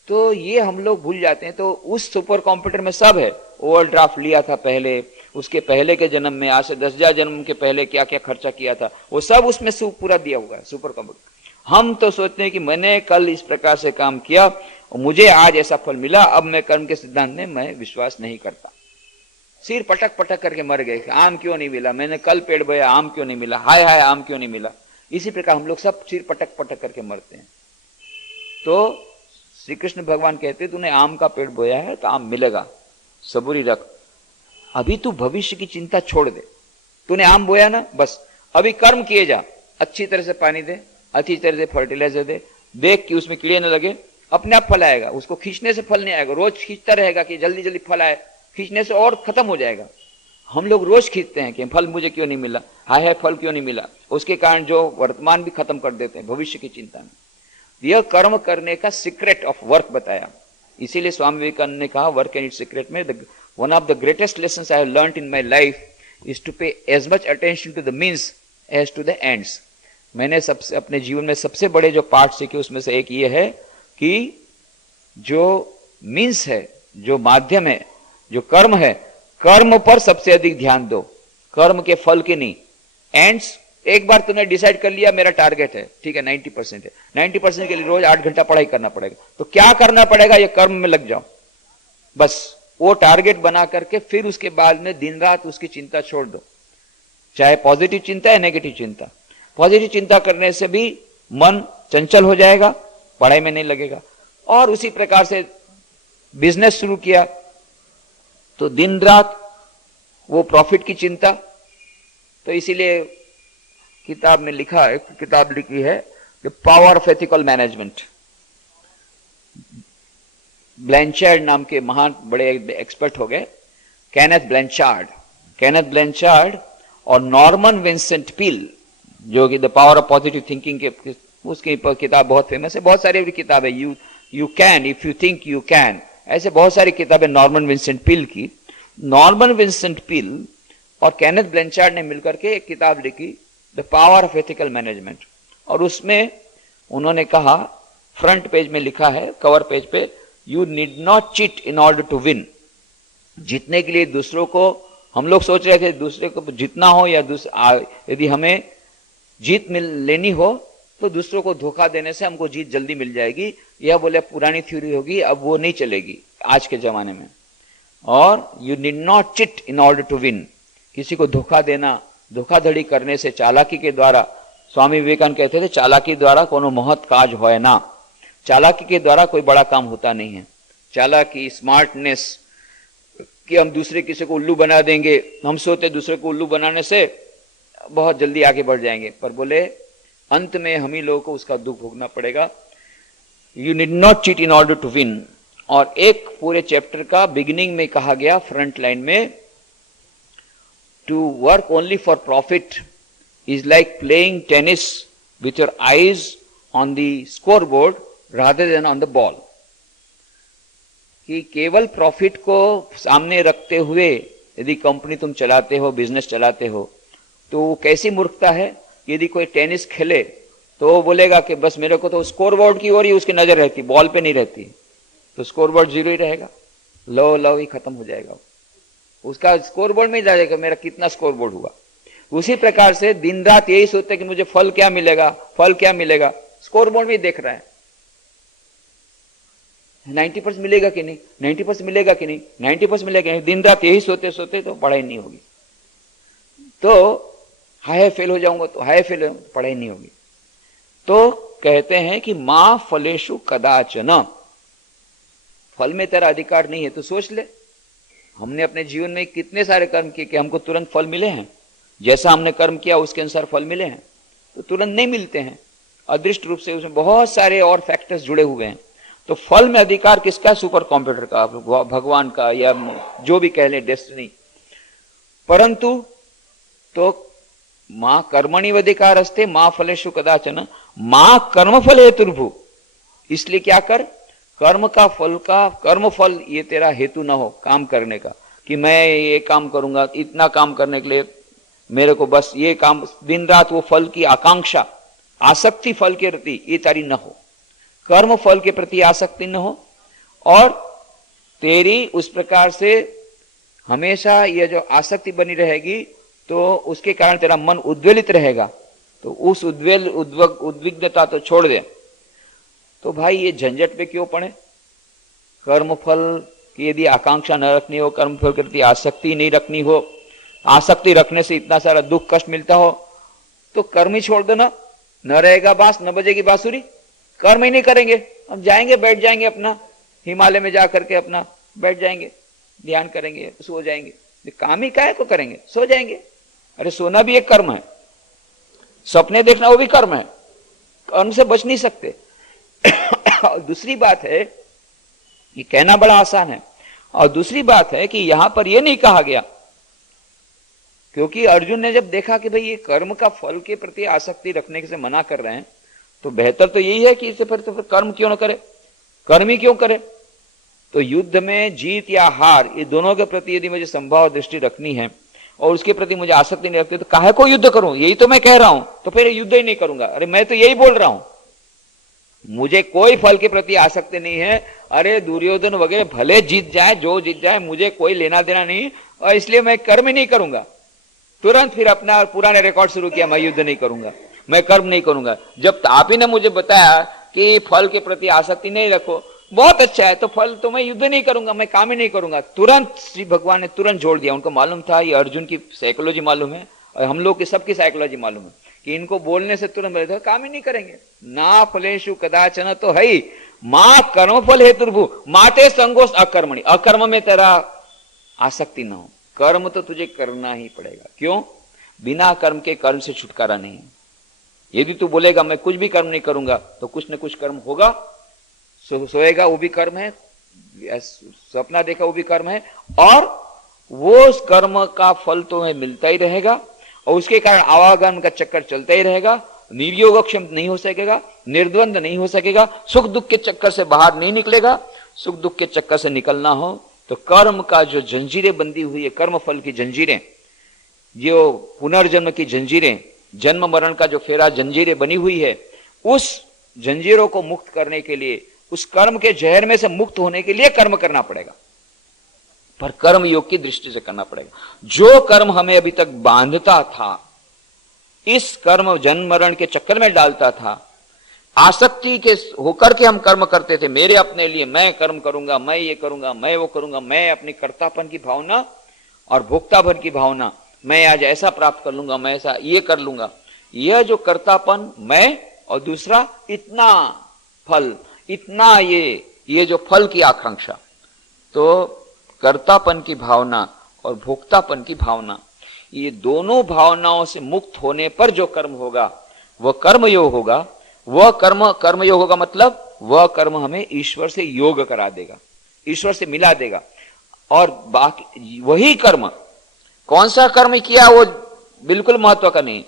तो ये हम लोग भूल जाते हैं। तो उस सुपर कंप्यूटर में सब है, ओवरड्राफ्ट लिया था पहले, उसके पहले के जन्म में, आज से 10,000 जन्म के पहले क्या क्या खर्चा किया था, वो सब उसमें पूरा दिया हुआ है सुपर कंप्यूटर। हम तो सोचते हैं कि मैंने कल इस प्रकार से काम किया और मुझे आज ऐसा फल मिला, अब मैं कर्म के सिद्धांत में मैं विश्वास नहीं करता। सिर पटक पटक करके मर गए, आम क्यों नहीं मिला, मैंने कल पेड़ बोया आम क्यों नहीं मिला, हाय हाय आम क्यों नहीं मिला। इसी प्रकार हम लोग सब सिर पटक पटक करके मरते हैं। तो श्री कृष्ण भगवान कहते तूने आम का पेड़ बोया है तो आम मिलेगा, सबूरी रख, अभी तू भविष्य की चिंता छोड़ दे। तूने आम बोया ना, बस अभी कर्म किए जा, अच्छी तरह से पानी दे, अच्छी तरह से फर्टिलाइजर दे, देख कि उसमें कीड़े न लगे, अपने आप फल आएगा। उसको खींचने से फल नहीं आएगा, रोज खींचता रहेगा कि जल्दी जल्दी फल आए, खींचने से और खत्म हो जाएगा। हम लोग रोज खींचते हैं कि फल मुझे क्यों नहीं मिला, हाय हाय फल क्यों नहीं मिला, उसके कारण जो वर्तमान भी खत्म कर देते हैं भविष्य की चिंता में। यह कर्म करने का सीक्रेट ऑफ वर्क बताया। इसीलिए स्वामी विवेकानंद ने कहा वर्क एंड इट्स सीक्रेट में, one of the greatest lessons I have learned in my life is to pay as much attention to the means as to the ends. मैंने सबसे अपने जीवन में सबसे बड़े जो पाठ सीखे उसमें से एक ये है कि जो मीन्स है जो माध्यम है, जो कर्म है, कर्म पर सबसे अधिक ध्यान दो, कर्म के फल के नहीं। एंड्स, एक बार तुमने डिसाइड कर लिया मेरा टारगेट है, ठीक है 90% है, 90% के लिए रोज 8 घंटा पढ़ाई करना पड़ेगा, तो क्या करना पड़ेगा, ये कर्म में लग जाओ बस। वो टारगेट बना करके फिर उसके बाद में दिन रात उसकी चिंता छोड़ दो, चाहे पॉजिटिव चिंता है नेगेटिव चिंता। पॉजिटिव चिंता करने से भी मन चंचल हो जाएगा, पढ़ाई में नहीं लगेगा। और उसी प्रकार से बिजनेस शुरू किया तो दिन रात वो प्रॉफिट की चिंता। तो इसीलिए किताब में लिखा, एक किताब लिखी है the power of ethical management. Blanchard नाम के महान बड़े एक्सपर्ट हो गए, केनेथ ब्लैंचार्ड और नॉर्मन विंसेंट पील, जो कि the power of positive thinking के, उसकी किताब बहुत फेमस है। बहुत सारी किताब है, you can if you think you can, ऐसे बहुत सारी किताबें नॉर्मन विंसेंट पील की। नॉर्मन विंसेंट पील और केनेथ ब्लैंचार्ड ने मिलकर के एक किताब लिखी the power of ethical management. और उसमें उन्होंने कहा, फ्रंट पेज में लिखा है, कवर पेज पे, you need not cheat in order to win. जीतने के लिए दूसरों को, हम लोग सोच रहे थे दूसरे को जीतना हो या यदि हमें जीत लेनी हो तो दूसरों को धोखा देने से हमको जीत जल्दी मिल जाएगी, यह बोले पुरानी थ्योरी होगी, अब वो नहीं चलेगी आज के जमाने में। और you need not cheat in order to win, किसी को धोखा देना, धोखाधड़ी करने से, चालाकी के द्वारा, स्वामी विवेकानंद कहते थे चालाकी द्वारा कोनो महत काज होए ना, चालाकी के द्वारा कोई बड़ा काम होता नहीं है। चालाकी, स्मार्टनेस, कि हम दूसरे किसी को उल्लू बना देंगे, हम सोचते दूसरे को उल्लू बनाने से बहुत जल्दी आगे बढ़ जाएंगे, पर बोले अंत में हम ही लोगों को उसका दुख भोगना पड़ेगा। You need not cheat in order to win. और एक पूरे चैप्टर का बिगिनिंग में कहा गया, फ्रंट लाइन में, to work only for profit is like playing tennis with your eyes on the score board rather than on the ball. कि केवल प्रॉफिट को सामने रखते हुए यदि कंपनी तुम चलाते हो, बिजनेस चलाते हो, तो वो कैसी मूर्खता है। यदि कोई टेनिस खेले तो वो बोलेगा कि बस मेरे को तो स्कोर बोर्ड की ओर ही उसकी नजर रहती, बॉल पे नहीं रहती, तो स्कोर बोर्ड 0 ही रहेगा, लव ही खत्म हो जाएगा, उसका स्कोर बोर्ड में ही जाएगा मेरा कितना स्कोर बोर्ड हुआ। उसी प्रकार से दिन रात यही सोचते कि मुझे फल क्या मिलेगा, फल क्या मिलेगा, स्कोर बोर्ड में ही देख रहा है 90% मिलेगा कि नहीं, 90% मिलेगा कि नहीं, 90% मिलेगा कि नहीं, दिन रात यही सोते सोते तो पढ़ाई नहीं होगी। तो हाय फेल हो जाऊंगा, तो हाय फेल हो, पढ़ाई नहीं होगी। तो कहते हैं कि मां फलेषु कदाचन, फल में तेरा अधिकार नहीं है। तो सोच ले, हमने अपने जीवन में कितने सारे कर्म किए कि हमको तुरंत फल मिले हैं, जैसा हमने कर्म किया उसके अनुसार फल मिले हैं, तो तुरंत नहीं मिलते हैं, अदृष्ट रूप से उसमें बहुत सारे और फैक्टर्स जुड़े हुए हैं। तो फल में अधिकार किसका, सुपर कंप्यूटर का, भगवान का, या जो भी कह ले, डेस्टिनी। परंतु तो मां कर्मणि अधिकार अस्ते मां फलेषु कदाचन मां कर्मफल हेतुर्भु। इसलिए क्या कर, कर्म का फल का, कर्म फल ये तेरा हेतु ना हो काम करने का, कि मैं ये काम करूंगा, इतना काम करने के लिए मेरे को बस ये काम, दिन रात वो फल की आकांक्षा, आसक्ति फल के प्रति ये तारी न हो, कर्म फल के प्रति आसक्ति न हो। और तेरी उस प्रकार से हमेशा ये जो आसक्ति बनी रहेगी तो उसके कारण तेरा मन उद्वेलित रहेगा, तो उस उद्विग्नता तो छोड़ दे। तो भाई ये झंझट पे क्यों पड़े, कर्मफल की यदि आकांक्षा न रखनी हो, कर्मफल के प्रति आसक्ति नहीं रखनी हो, आसक्ति रखने से इतना सारा दुख कष्ट मिलता हो, तो कर्म ही छोड़ देना। न रहेगा बांस न बजेगी बांसुरी, कर्म ही नहीं करेंगे, हम जाएंगे बैठ जाएंगे अपना हिमालय में जा करके अपना बैठ जाएंगे, ध्यान करेंगे, सो जाएंगे, काम ही काहे को करेंगे, सो जाएंगे। अरे सोना भी एक कर्म है, सपने देखना वो भी कर्म है, कर्म से बच नहीं सकते। और दूसरी बात है, ये कहना बड़ा आसान है, और दूसरी बात है कि यहां पर यह नहीं कहा गया, क्योंकि अर्जुन ने जब देखा कि भाई ये कर्म का फल के प्रति आसक्ति रखने से मना कर रहे हैं, तो बेहतर तो यही है कि इसे फिर कर्म क्यों न करे, कर्म ही क्यों करे। तो युद्ध में जीत या हार ये दोनों के प्रति यदि मुझे संभाव दृष्टि रखनी है और उसके प्रति मुझे आसक्ति नहीं रखती, तो काहे को युद्ध करूं, यही तो मैं कह रहा हूं, तो फिर युद्ध ही नहीं करूंगा। अरे मैं तो यही बोल रहा हूं, मुझे कोई फल के प्रति आसक्ति नहीं है। अरे दुर्योधन वगैरह भले जीत जाए, जो जीत जाए, मुझे कोई लेना देना नहीं, और इसलिए मैं कर्म ही नहीं करूंगा। तुरंत फिर अपना पुराने रिकॉर्ड शुरू किया, मैं युद्ध नहीं करूंगा, मैं कर्म नहीं करूंगा। जब आप ही ने मुझे बताया कि फल के प्रति आसक्ति नहीं रखो, बहुत अच्छा है, तो फल तो मैं युद्ध नहीं करूंगा, मैं काम ही नहीं करूंगा। तुरंत श्री भगवान ने तुरंत जोड़ दिया। उनको मालूम था, ये अर्जुन की साइकोलॉजी मालूम है और हम लोग की सबकी साइकोलॉजी मालूम है कि इनको बोलने से तुरंत बोले काम ही नहीं करेंगे। ना फलेषु कदाचन तो है ही, मां कर्म फल हेतुर्भु माते संगोष अकर्मणि, अकर्म में तेरा आसक्ति ना हो। कर्म तो तुझे करना ही पड़ेगा। क्यों? बिना कर्म के कर्म से छुटकारा नहीं है। यदि तू बोलेगा मैं कुछ भी कर्म नहीं करूंगा, तो कुछ न कुछ कर्म होगा। सोएगा वो भी कर्म है, सपना देखा वो भी कर्म है, और वो उस कर्म का फल तुम्हें मिलता ही रहेगा, और उसके कारण आवागमन का चक्कर चलता ही रहेगा। निर्योगक्षम नहीं हो सकेगा, निर्द्वंद नहीं हो सकेगा, सुख दुख के चक्कर से बाहर नहीं निकलेगा। सुख दुख के चक्कर से निकलना हो तो कर्म का जो जंजीरें बंधी हुई है, कर्म फल की जंजीरें, जो पुनर्जन्म की जंजीरें, जन्म मरण का जो फेरा जंजीरें बनी हुई है, उस जंजीरों को मुक्त करने के लिए, उस कर्म के जहर में से मुक्त होने के लिए कर्म करना पड़ेगा, पर कर्म योग की दृष्टि से करना पड़ेगा। जो कर्म हमें अभी तक बांधता था, इस कर्म जन्म मरण के चक्कर में डालता था, आसक्ति के होकर के हम कर्म करते थे, मेरे अपने लिए मैं कर्म करूंगा, मैं ये करूंगा, मैं वो करूंगा, मैं अपनी कर्तापन की भावना और भोक्तापन की भावना, मैं आज ऐसा प्राप्त कर लूंगा, मैं ऐसा ये कर लूंगा, यह जो कर्तापन मैं, और दूसरा इतना फल, इतना ये जो फल की आकांक्षा, तो कर्तापन की भावना और भोक्तापन की भावना, ये दोनों भावनाओं से मुक्त होने पर जो कर्म होगा वह कर्मयोग होगा। वह कर्मयोग होगा, मतलब वह कर्म हमें ईश्वर से योग करा देगा, ईश्वर से मिला देगा। और बाकी वही कर्म, कौन सा कर्म किया वो बिल्कुल महत्व का नहीं।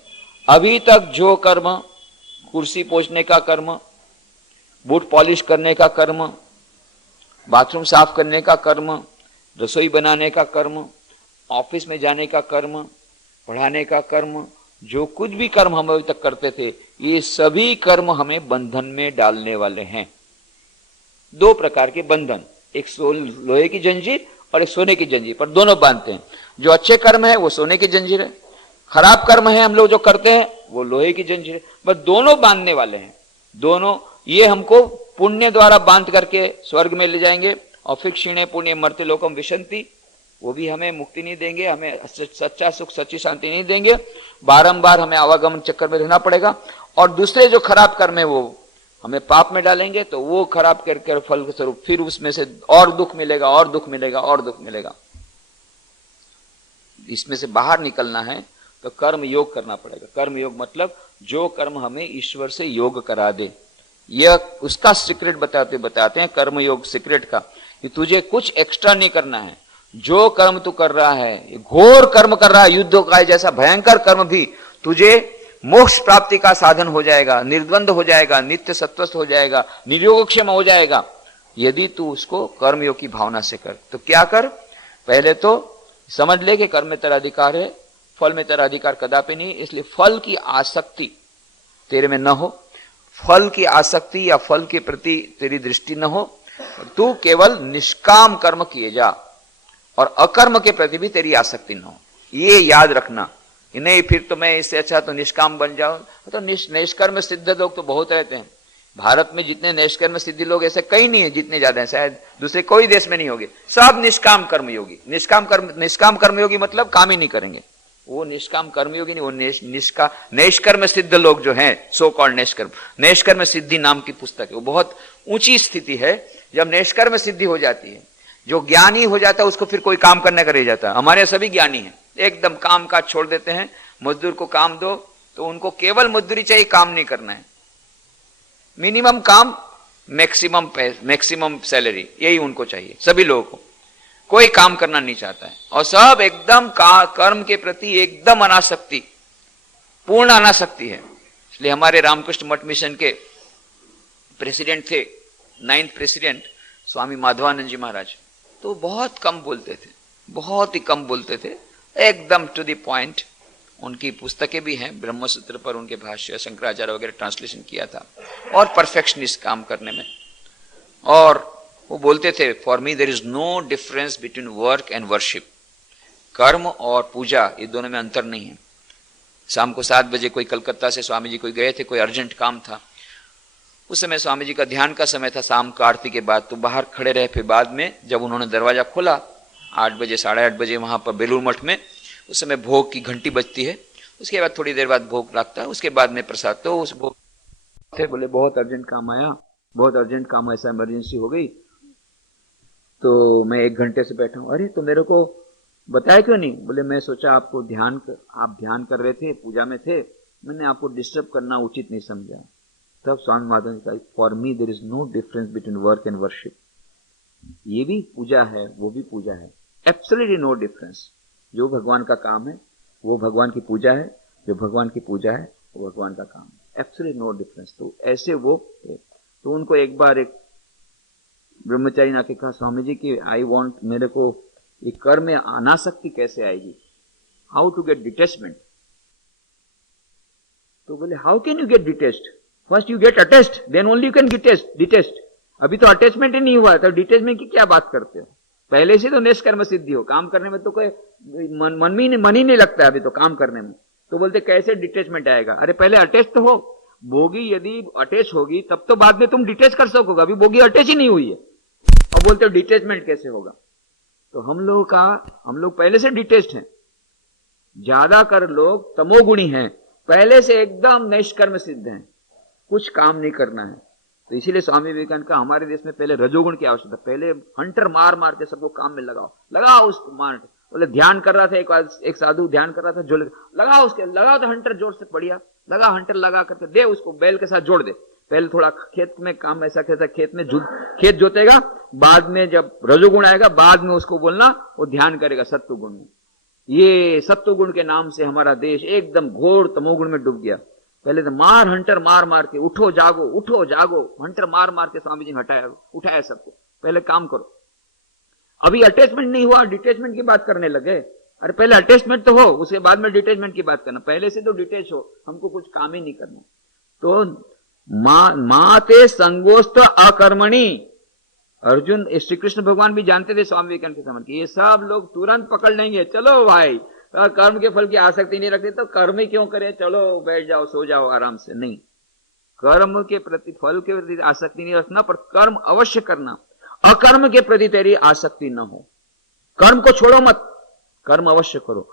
अभी तक जो कर्म, कुर्सी पोंछने का कर्म, बूट पॉलिश करने का कर्म, बाथरूम साफ करने का कर्म, रसोई बनाने का कर्म, ऑफिस में जाने का कर्म, पढ़ाने का कर्म, जो कुछ भी कर्म हम अभी तक करते थे, ये सभी कर्म हमें बंधन में डालने वाले हैं। दो प्रकार के बंधन, एक लोहे की जंजीर और एक सोने की जंजीर, पर दोनों बांधते हैं। जो अच्छे कर्म है वो सोने की जंजीर है, खराब कर्म है हम लोग जो करते हैं वो लोहे की जंजीर है, बस दोनों बांधने वाले हैं। दोनों ये हमको पुण्य द्वारा बांध करके स्वर्ग में ले जाएंगे, और फिर क्षीणे पुण्य मर्त्य लोकम विशंति, वो भी हमें मुक्ति नहीं देंगे, हमें सच्चा सुख, सच्ची शांति नहीं देंगे, बारंबार हमें आवागमन चक्कर में रहना पड़ेगा। और दूसरे जो खराब कर्म है वो हमें पाप में डालेंगे, तो वो खराब करके फल के स्वरूप फिर उसमें से और दुख मिलेगा, और दुख मिलेगा, और दुख मिलेगा। इसमें से बाहर निकलना है तो कर्म योग करना पड़ेगा। कर्म योग मतलब जो कर्म हमें ईश्वर से योग करा दे, यह उसका सीक्रेट बताते हैं कर्म योग सीक्रेट का, कि तुझे कुछ एक्स्ट्रा नहीं करना है। जो कर्म तू कर रहा है, घोर कर्म कर रहा है, युद्ध का जैसा भयंकर कर्म भी तुझे मोक्ष प्राप्ति का साधन हो जाएगा, निर्द्वंद हो जाएगा, नित्य सत्वस्थ हो जाएगा, निर्योगक्षेम हो जाएगा, यदि तू उसको कर्मयोग की भावना से कर। तो क्या कर, पहले तो समझ ले कि कर्म में तेरा अधिकार है, फल में तेरा अधिकार कदापि नहीं, इसलिए फल की आसक्ति तेरे में न हो, फल की आसक्ति या फल के प्रति तेरी दृष्टि न हो, तू केवल निष्काम कर्म किए जा, और अकर्म के प्रति भी तेरी आसक्ति न हो। ये याद रखना, नहीं फिर तो मैं इससे अच्छा तो निष्काम बन जाऊं। तो निष्कर्म सिद्ध लोग तो बहुत रहते हैं भारत में, जितने निष्कर्म सिद्धि लोग ऐसे कई नहीं है जितने ज्यादा है, शायद दूसरे कोई देश में नहीं होंगे, सब निष्काम कर्मयोगी। निष्काम कर्मयोगी मतलब काम ही नहीं करेंगे, वो निष्काम कर्मयोगी नहीं, वो निष्कर्म सिद्ध लोग जो हैं, सो कॉल्ड निष्कर्म सिद्धि नाम की पुस्तक है, वो बहुत ऊंची स्थिति है। जब निष्कर्म सिद्धि हो जाती है, जो ज्ञानी हो जाता है उसको फिर कोई काम करने का रह जाता है। हमारे सभी ज्ञानी हैं, एकदम काम काज छोड़ देते हैं, मजदूर को काम दो तो उनको केवल मजदूरी चाहिए, काम नहीं करना है, मिनिमम काम, मैक्सिमम सैलरी, यही उनको चाहिए सभी लोगों को, कोई काम करना नहीं चाहता है, और सब एकदम कर्म के प्रति एकदम अनासक्ति, पूर्ण अनासक्ति है। इसलिए हमारे रामकृष्ण मठ मिशन के प्रेसिडेंट थे, 9th प्रेसिडेंट स्वामी माधवानंद जी महाराज, तो बहुत कम बोलते थे, बहुत ही कम बोलते थे, एकदम टू द पॉइंट, उनकी पुस्तकें भी हैं, ब्रह्मसूत्र पर उनके भाष्य, शंकराचार्य वगैरह ट्रांसलेशन किया था, और परफेक्शनिस्ट काम करने में। और वो बोलते थे, for me there is no difference between work and worship. कर्म और पूजा ये दोनों में अंतर नहीं है। शाम को 7 बजे कोई कलकत्ता से स्वामी जी कोई गए थे, कोई अर्जेंट काम था, उस समय स्वामी जी का ध्यान का समय था, शाम का आरती के बाद, तो बाहर खड़े रहे। फिर बाद में जब उन्होंने दरवाजा खोला 8 बजे 8:30 बजे वहां पर बेलूर मठ में, उस समय भोग की घंटी बजती है, उसके बाद थोड़ी देर बाद भोग लगता है, उसके बाद में प्रसाद। तो उस भोग थे, बोले बहुत अर्जेंट काम आया, बहुत अर्जेंट काम, ऐसा इमरजेंसी हो गई, तो मैं 1 घंटे से बैठा हूं। अरे तो मेरे को बताया क्यों नहीं? बोले मैं सोचा आपको आप ध्यान कर रहे थे, पूजा में थे, मैंने आपको डिस्टर्ब करना उचित नहीं समझा। तब स्वामी महादेव ने कहा, for me there is no difference between work and worship. ये भी पूजा है, वो भी पूजा है, एब्सोल्युटली नो डिफरेंस। जो भगवान का काम है वो भगवान की पूजा है, जो भगवान की पूजा है वो भगवान का काम है, एब्सोल्युटली नो डिफरेंस। तो ऐसे वो तो उनको एक बार एक ब्रह्मचारी ने आके कहा, स्वामी जी की आई वांट, मेरे को ये कर्म में अनासक्ति कैसे आएगी, हाउ टू गेट डिटैचमेंट? तो बोले how can you get detached? First you get attached, then only you can detach. अभी तो अटैचमेंट ही नहीं हुआ, तो डिटेचमेंट की क्या बात करते हो? पहले से तो निष्कर्म सिद्धि हो, काम करने में तो कोई मन ही नहीं लगता है अभी तो काम करने में। तो बोलते कैसे डिटेचमेंट आएगा? अरे पहले अटैच तो हो। बोगी यदि अटैच होगी तब तो बाद में तुम डिटेच कर सकोगे, अभी बोगी अटैच ही नहीं हुई है और बोलते हो डिटेचमेंट कैसे होगा? तो हम लोग पहले से डिटेच्ड हैं। ज्यादातर लोग तमोगुणी हैं, पहले से एकदम निष्कर्म सिद्ध हैं, कुछ काम नहीं करना है। तो इसीलिए स्वामी विवेकानंद का हमारे देश में पहले रजोगुण की आवश्यकता, पहले हंटर मार मार के सबको काम में लगाओ उसको मार। बोले ध्यान कर रहा था एक साधु ध्यान कर रहा था, जो लगाओ तो हंटर जोर से, बढ़िया लगा, हंटर लगा करके दे उसको, बैल के साथ जोड़ दे। पहले थोड़ा खेत में काम ऐसा कैसा, खेत जोतेगा, बाद में जब रजोगुण आएगा बाद में उसको बोलना, वो ध्यान करेगा सत्वगुण में। ये सत्वगुण के नाम से हमारा देश एकदम घोर तमोगुण में डूब गया। पहले तो हंटर मार के उठो जागो, हंटर मार के स्वामी जी ने उठाया सबको, पहले काम करो। अभी अटैचमेंट नहीं हुआ, डिटेचमेंट की बात करने लगे। अरे पहले अटैचमेंट तो हो, उसके बाद में डिटेचमेंट की बात करना, पहले से तो डिटेच हो, हमको कुछ काम ही नहीं करना। तो माते संगोस्त अकर्मणी, अर्जुन श्री कृष्ण भगवान भी जानते थे स्वामी विवेकानंद के समय कि ये सब लोग तुरंत पकड़ लेंगे, चलो भाई कर्म के फल की आसक्ति नहीं रखते तो कर्म ही क्यों करें, चलो बैठ जाओ सो जाओ आराम से। नहीं, कर्म के प्रति, फल के प्रति आसक्ति नहीं रखना, पर कर्म अवश्य करना। अकर्म के प्रति तेरी आसक्ति न हो, कर्म को छोड़ो मत, कर्म अवश्य करो।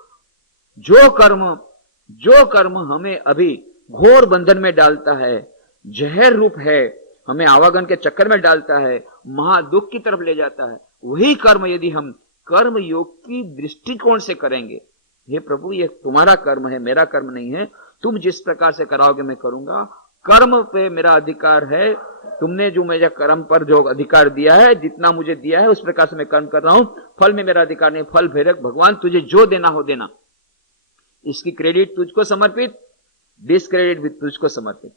जो कर्म हमें अभी घोर बंधन में डालता है, जहर रूप है, हमें आवागन के चक्कर में डालता है, महादुख की तरफ ले जाता है, वही कर्म यदि हम कर्म योग की दृष्टिकोण से करेंगे, हे प्रभु ये तुम्हारा कर्म है, मेरा कर्म नहीं है, तुम जिस प्रकार से कराओगे मैं करूंगा, कर्म पे मेरा अधिकार है, तुमने जो मेरे कर्म पर जो अधिकार दिया है, जितना मुझे दिया है उस प्रकार से मैं कर्म कर रहा हूं, फल में मेरा अधिकार नहीं, फल भेदक भगवान तुझे जो देना हो देना, इसकी क्रेडिट तुझको समर्पित, डिसक्रेडिट भी तुझको समर्पित।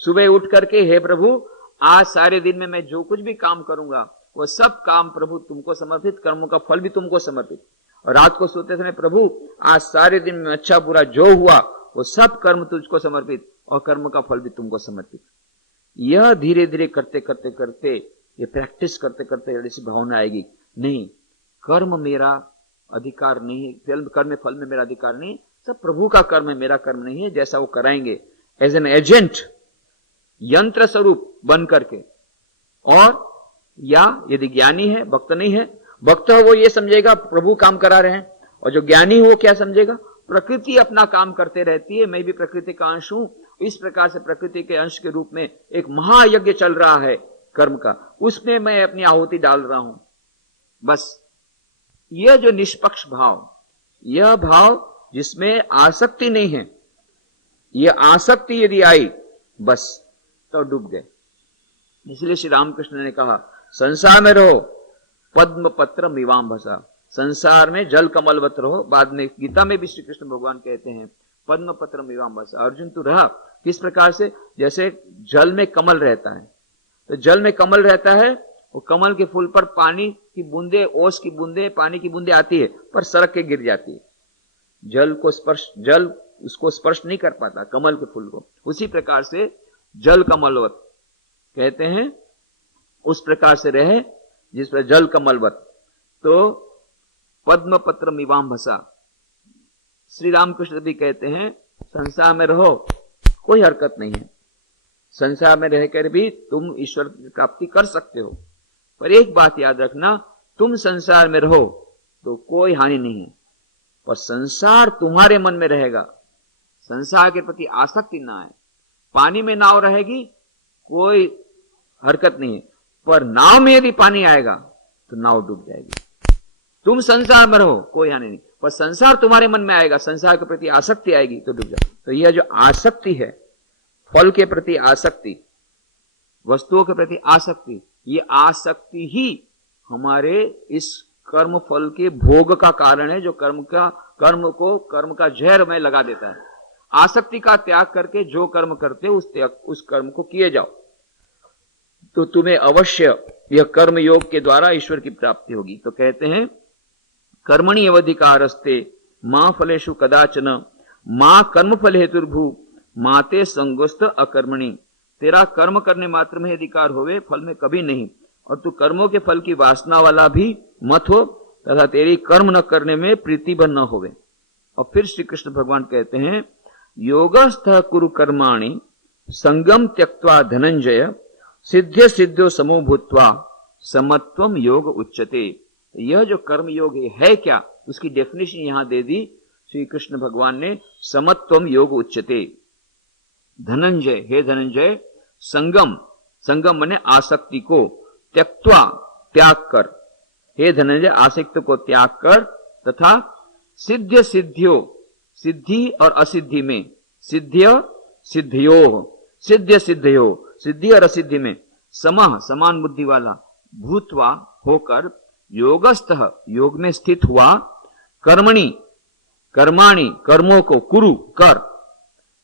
सुबह उठ करके हे प्रभु आज सारे दिन में मैं जो कुछ भी काम करूंगा वो सब काम प्रभु तुमको समर्पित, कर्मों का फल भी तुमको समर्पित। और रात को सोते समय प्रभु आज सारे दिन में अच्छा बुरा जो हुआ वो सब कर्म तुझको समर्पित और कर्म का फल भी तुमको समर्पित। यह धीरे धीरे करते करते करते, ये प्रैक्टिस करते करते ऐसी भावना आएगी, नहीं कर्म मेरा अधिकार नहीं, कर्म फल में मेरा अधिकार नहीं, सब प्रभु का कर्म है, मेरा कर्म नहीं है। जैसा वो कराएंगे एज एन एजेंट, यंत्र स्वरूप बन करके। और या यदि ज्ञानी है, भक्त नहीं है, भक्त वो ये समझेगा प्रभु काम करा रहे हैं, और जो ज्ञानी हो क्या समझेगा, प्रकृति अपना काम करते रहती है, मैं भी प्रकृति का अंश हूं। इस प्रकार से प्रकृति के अंश के रूप में एक महायज्ञ चल रहा है कर्म का, उसमें मैं अपनी आहुति डाल रहा हूं। बस यह जो निष्पक्ष भाव, यह भाव जिसमें आसक्ति नहीं है, यह आसक्ति यदि आई बस तो डूब गए। इसलिए श्री रामकृष्ण ने कहा संसार में रहो पद्म पत्र मीवांभसा, संसार में जल कमलवत रहो। बाद में गीता में भी श्री कृष्ण भगवान कहते हैं पद्म पत्र मीवांभसा, अर्जुन तू रहा किस प्रकार से, जैसे जल में कमल रहता है, तो जल में कमल रहता है, वो कमल के फूल पर पानी की बूंदे, ओस की बूंदे, पानी की बूंदे आती है पर सरक के गिर जाती है। जल को स्पर्श, जल उसको स्पर्श नहीं कर पाता, कमल के फूल को। उसी प्रकार से जल कमलवत कहते हैं, उस प्रकार से रहे जिस पर जल कमलवत। तो पद्म पत्र मीवांभसा, श्री रामकृष्ण भी कहते हैं संसार में रहो, कोई हरकत नहीं है, संसार में रहकर भी तुम ईश्वर की प्राप्ति कर सकते हो, पर एक बात याद रखना, तुम संसार में रहो तो कोई हानि नहीं है, पर संसार तुम्हारे मन में रहेगा, संसार के प्रति आसक्ति ना आए। पानी में नाव रहेगी कोई हरकत नहीं है, पर नाव में यदि पानी आएगा तो नाव डूब जाएगी। तुम संसार में रहो कोई हानि नहीं, पर संसार तुम्हारे मन में आएगा, संसार के प्रति आसक्ति आएगी तो डूब जाएगी। तो यह जो आसक्ति है, फल के प्रति आसक्ति, वस्तुओं के प्रति आसक्ति, ये आसक्ति ही हमारे इस कर्म फल के भोग का कारण है, जो कर्म का जहर में लगा देता है। आसक्ति का त्याग करके जो कर्म करते उस कर्म को किए जाओ, तो तुम्हें अवश्य यह कर्म योग के द्वारा ईश्वर की प्राप्ति होगी। तो कहते हैं कर्मणि अवधिकारस्ते मां फलेषु कदाचन मां कर्म फल हेतुर्भू माते संगोस्त अकर्मणि। तेरा कर्म करने मात्र में अधिकार होवे, फल में कभी नहीं, और तू कर्मों के फल की वासना वाला भी मत हो, तथा तेरी कर्म न करने में प्रीतिबन न होवे। और फिर श्री कृष्ण भगवान कहते हैं योगस्थः कुरु कर्माणि संगम त्यक्त्वा धनंजय सिद्ध्य सिद्ध्यो समो भूत्वा समत्वम योग उच्यते। यह जो कर्म योग है क्या, उसकी डेफिनेशन यहां दे दी श्री कृष्ण भगवान ने, समत्वम योग उच्यते। धनंजय, हे धनंजय, संगम, संगम माने आसक्ति को, त्यक्त्वा त्याग कर, हे धनंजय आसक्ति को त्याग कर, तथा सिद्ध्य सिद्ध्यो, सिद्धि और असिद्धि में, सिद्ध्य सिद्धियो, सिद्ध्य सिद्धियो, सिद्धि और असिद्धि में समः समान बुद्धि वाला, भूतवा होकर, योगस्थः योग में स्थित हुआ, कर्मणि कर्माणि कर्मों को, कुरु कर,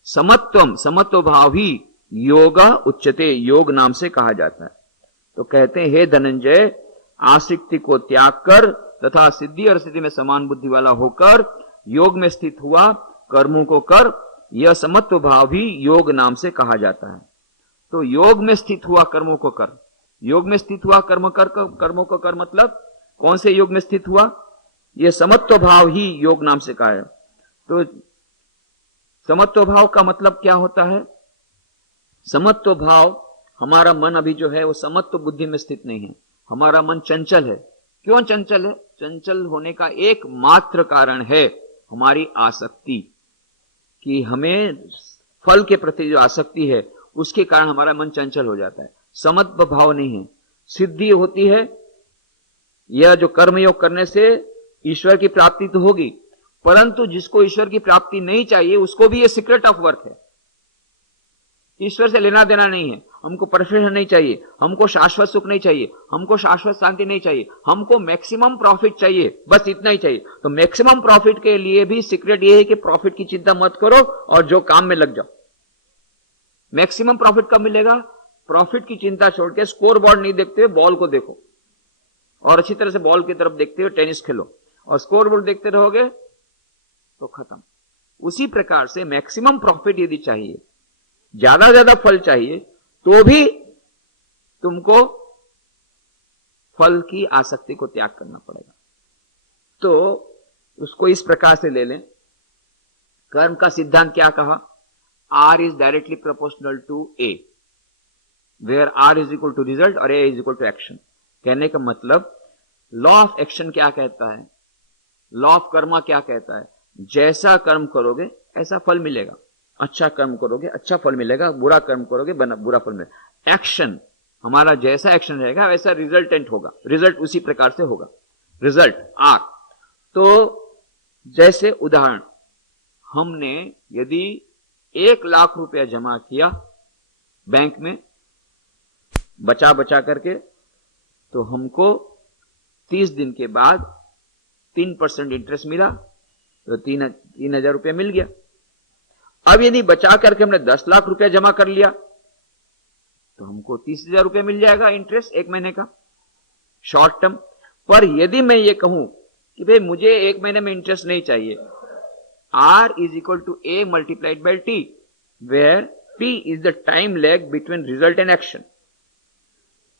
समत्वम समत्व भाव ही योग उच्यते, योग नाम से कहा जाता है। तो कहते हैं हे धनंजय, आसक्ति को त्याग कर तथा सिद्धि और सिद्धि में समान बुद्धि वाला होकर योग में स्थित हुआ, कर्मों को कर, यह समत्व भाव ही योग नाम से कहा जाता है। तो योग में स्थित हुआ कर्मों को कर, योग में स्थित हुआ कर्मों को कर मतलब कौन से योग में स्थित हुआ, यह समत्व भाव ही योग नाम से कहा है। तो समत्व भाव का मतलब क्या होता है? समत्व भाव, हमारा मन अभी जो है वो समत्व बुद्धि में स्थित नहीं है, हमारा मन चंचल है। क्यों चंचल है? चंचल होने का एक मात्र कारण है हमारी आसक्ति, कि हमें फल के प्रति जो आसक्ति है उसके कारण हमारा मन चंचल हो जाता है, समत्व भाव नहीं है। सिद्धि होती है, यह जो कर्मयोग करने से ईश्वर की प्राप्ति तो होगी, परंतु जिसको ईश्वर की प्राप्ति नहीं चाहिए उसको भी ये सीक्रेट ऑफ वर्क है। ईश्वर से लेना देना नहीं है, हमको परफेक्शन नहीं चाहिए, हमको शाश्वत सुख नहीं चाहिए, हमको शाश्वत शांति नहीं चाहिए, हमको मैक्सिमम प्रॉफिट चाहिए, बस इतना ही चाहिए। तो मैक्सिमम प्रॉफिट के लिए भी सीक्रेट ये है कि प्रॉफिट की चिंता मत करो और जो काम में लग जाओ। मैक्सिमम प्रॉफिट कब मिलेगा? प्रॉफिट की चिंता छोड़ के स्कोर बोर्ड नहीं देखते हुए बॉल को देखो, और अच्छी तरह से बॉल की तरफ देखते हुए टेनिस खेलो, और स्कोर बोर्ड देखते रहोगे तो खत्म। उसी प्रकार से मैक्सिमम प्रॉफिट यदि चाहिए, ज्यादा फल चाहिए, तो भी तुमको फल की आसक्ति को त्याग करना पड़ेगा। तो उसको इस प्रकार से ले लें, कर्म का सिद्धांत क्या कहा? R is directly proportional to A, where R is equal to result और A is equal to action। कहने का मतलब लॉ ऑफ एक्शन क्या कहता है, लॉ ऑफ कर्मा क्या कहता है? जैसा कर्म करोगे ऐसा फल मिलेगा, अच्छा कर्म करोगे अच्छा फल मिलेगा, बुरा कर्म करोगे बुरा फल मिलेगा। एक्शन, हमारा जैसा एक्शन रहेगा वैसा रिजल्टेंट होगा, रिजल्ट उसी प्रकार से होगा, रिजल्ट आर। तो जैसे उदाहरण, हमने यदि 1 लाख रुपया जमा किया बैंक में बचा करके, तो हमको 30 दिन के बाद 3% इंटरेस्ट मिला, तो 3,000 रुपया मिल गया। अब यदि बचा करके हमने 10 लाख रुपया जमा कर लिया तो हमको 30,000 रुपया मिल जाएगा इंटरेस्ट 1 महीने का, शॉर्ट टर्म। पर यदि मैं ये कहूं कि भाई मुझे 1 महीने में इंटरेस्ट नहीं चाहिए, R is equal to A multiplied by T, where T is the time lag between result and action.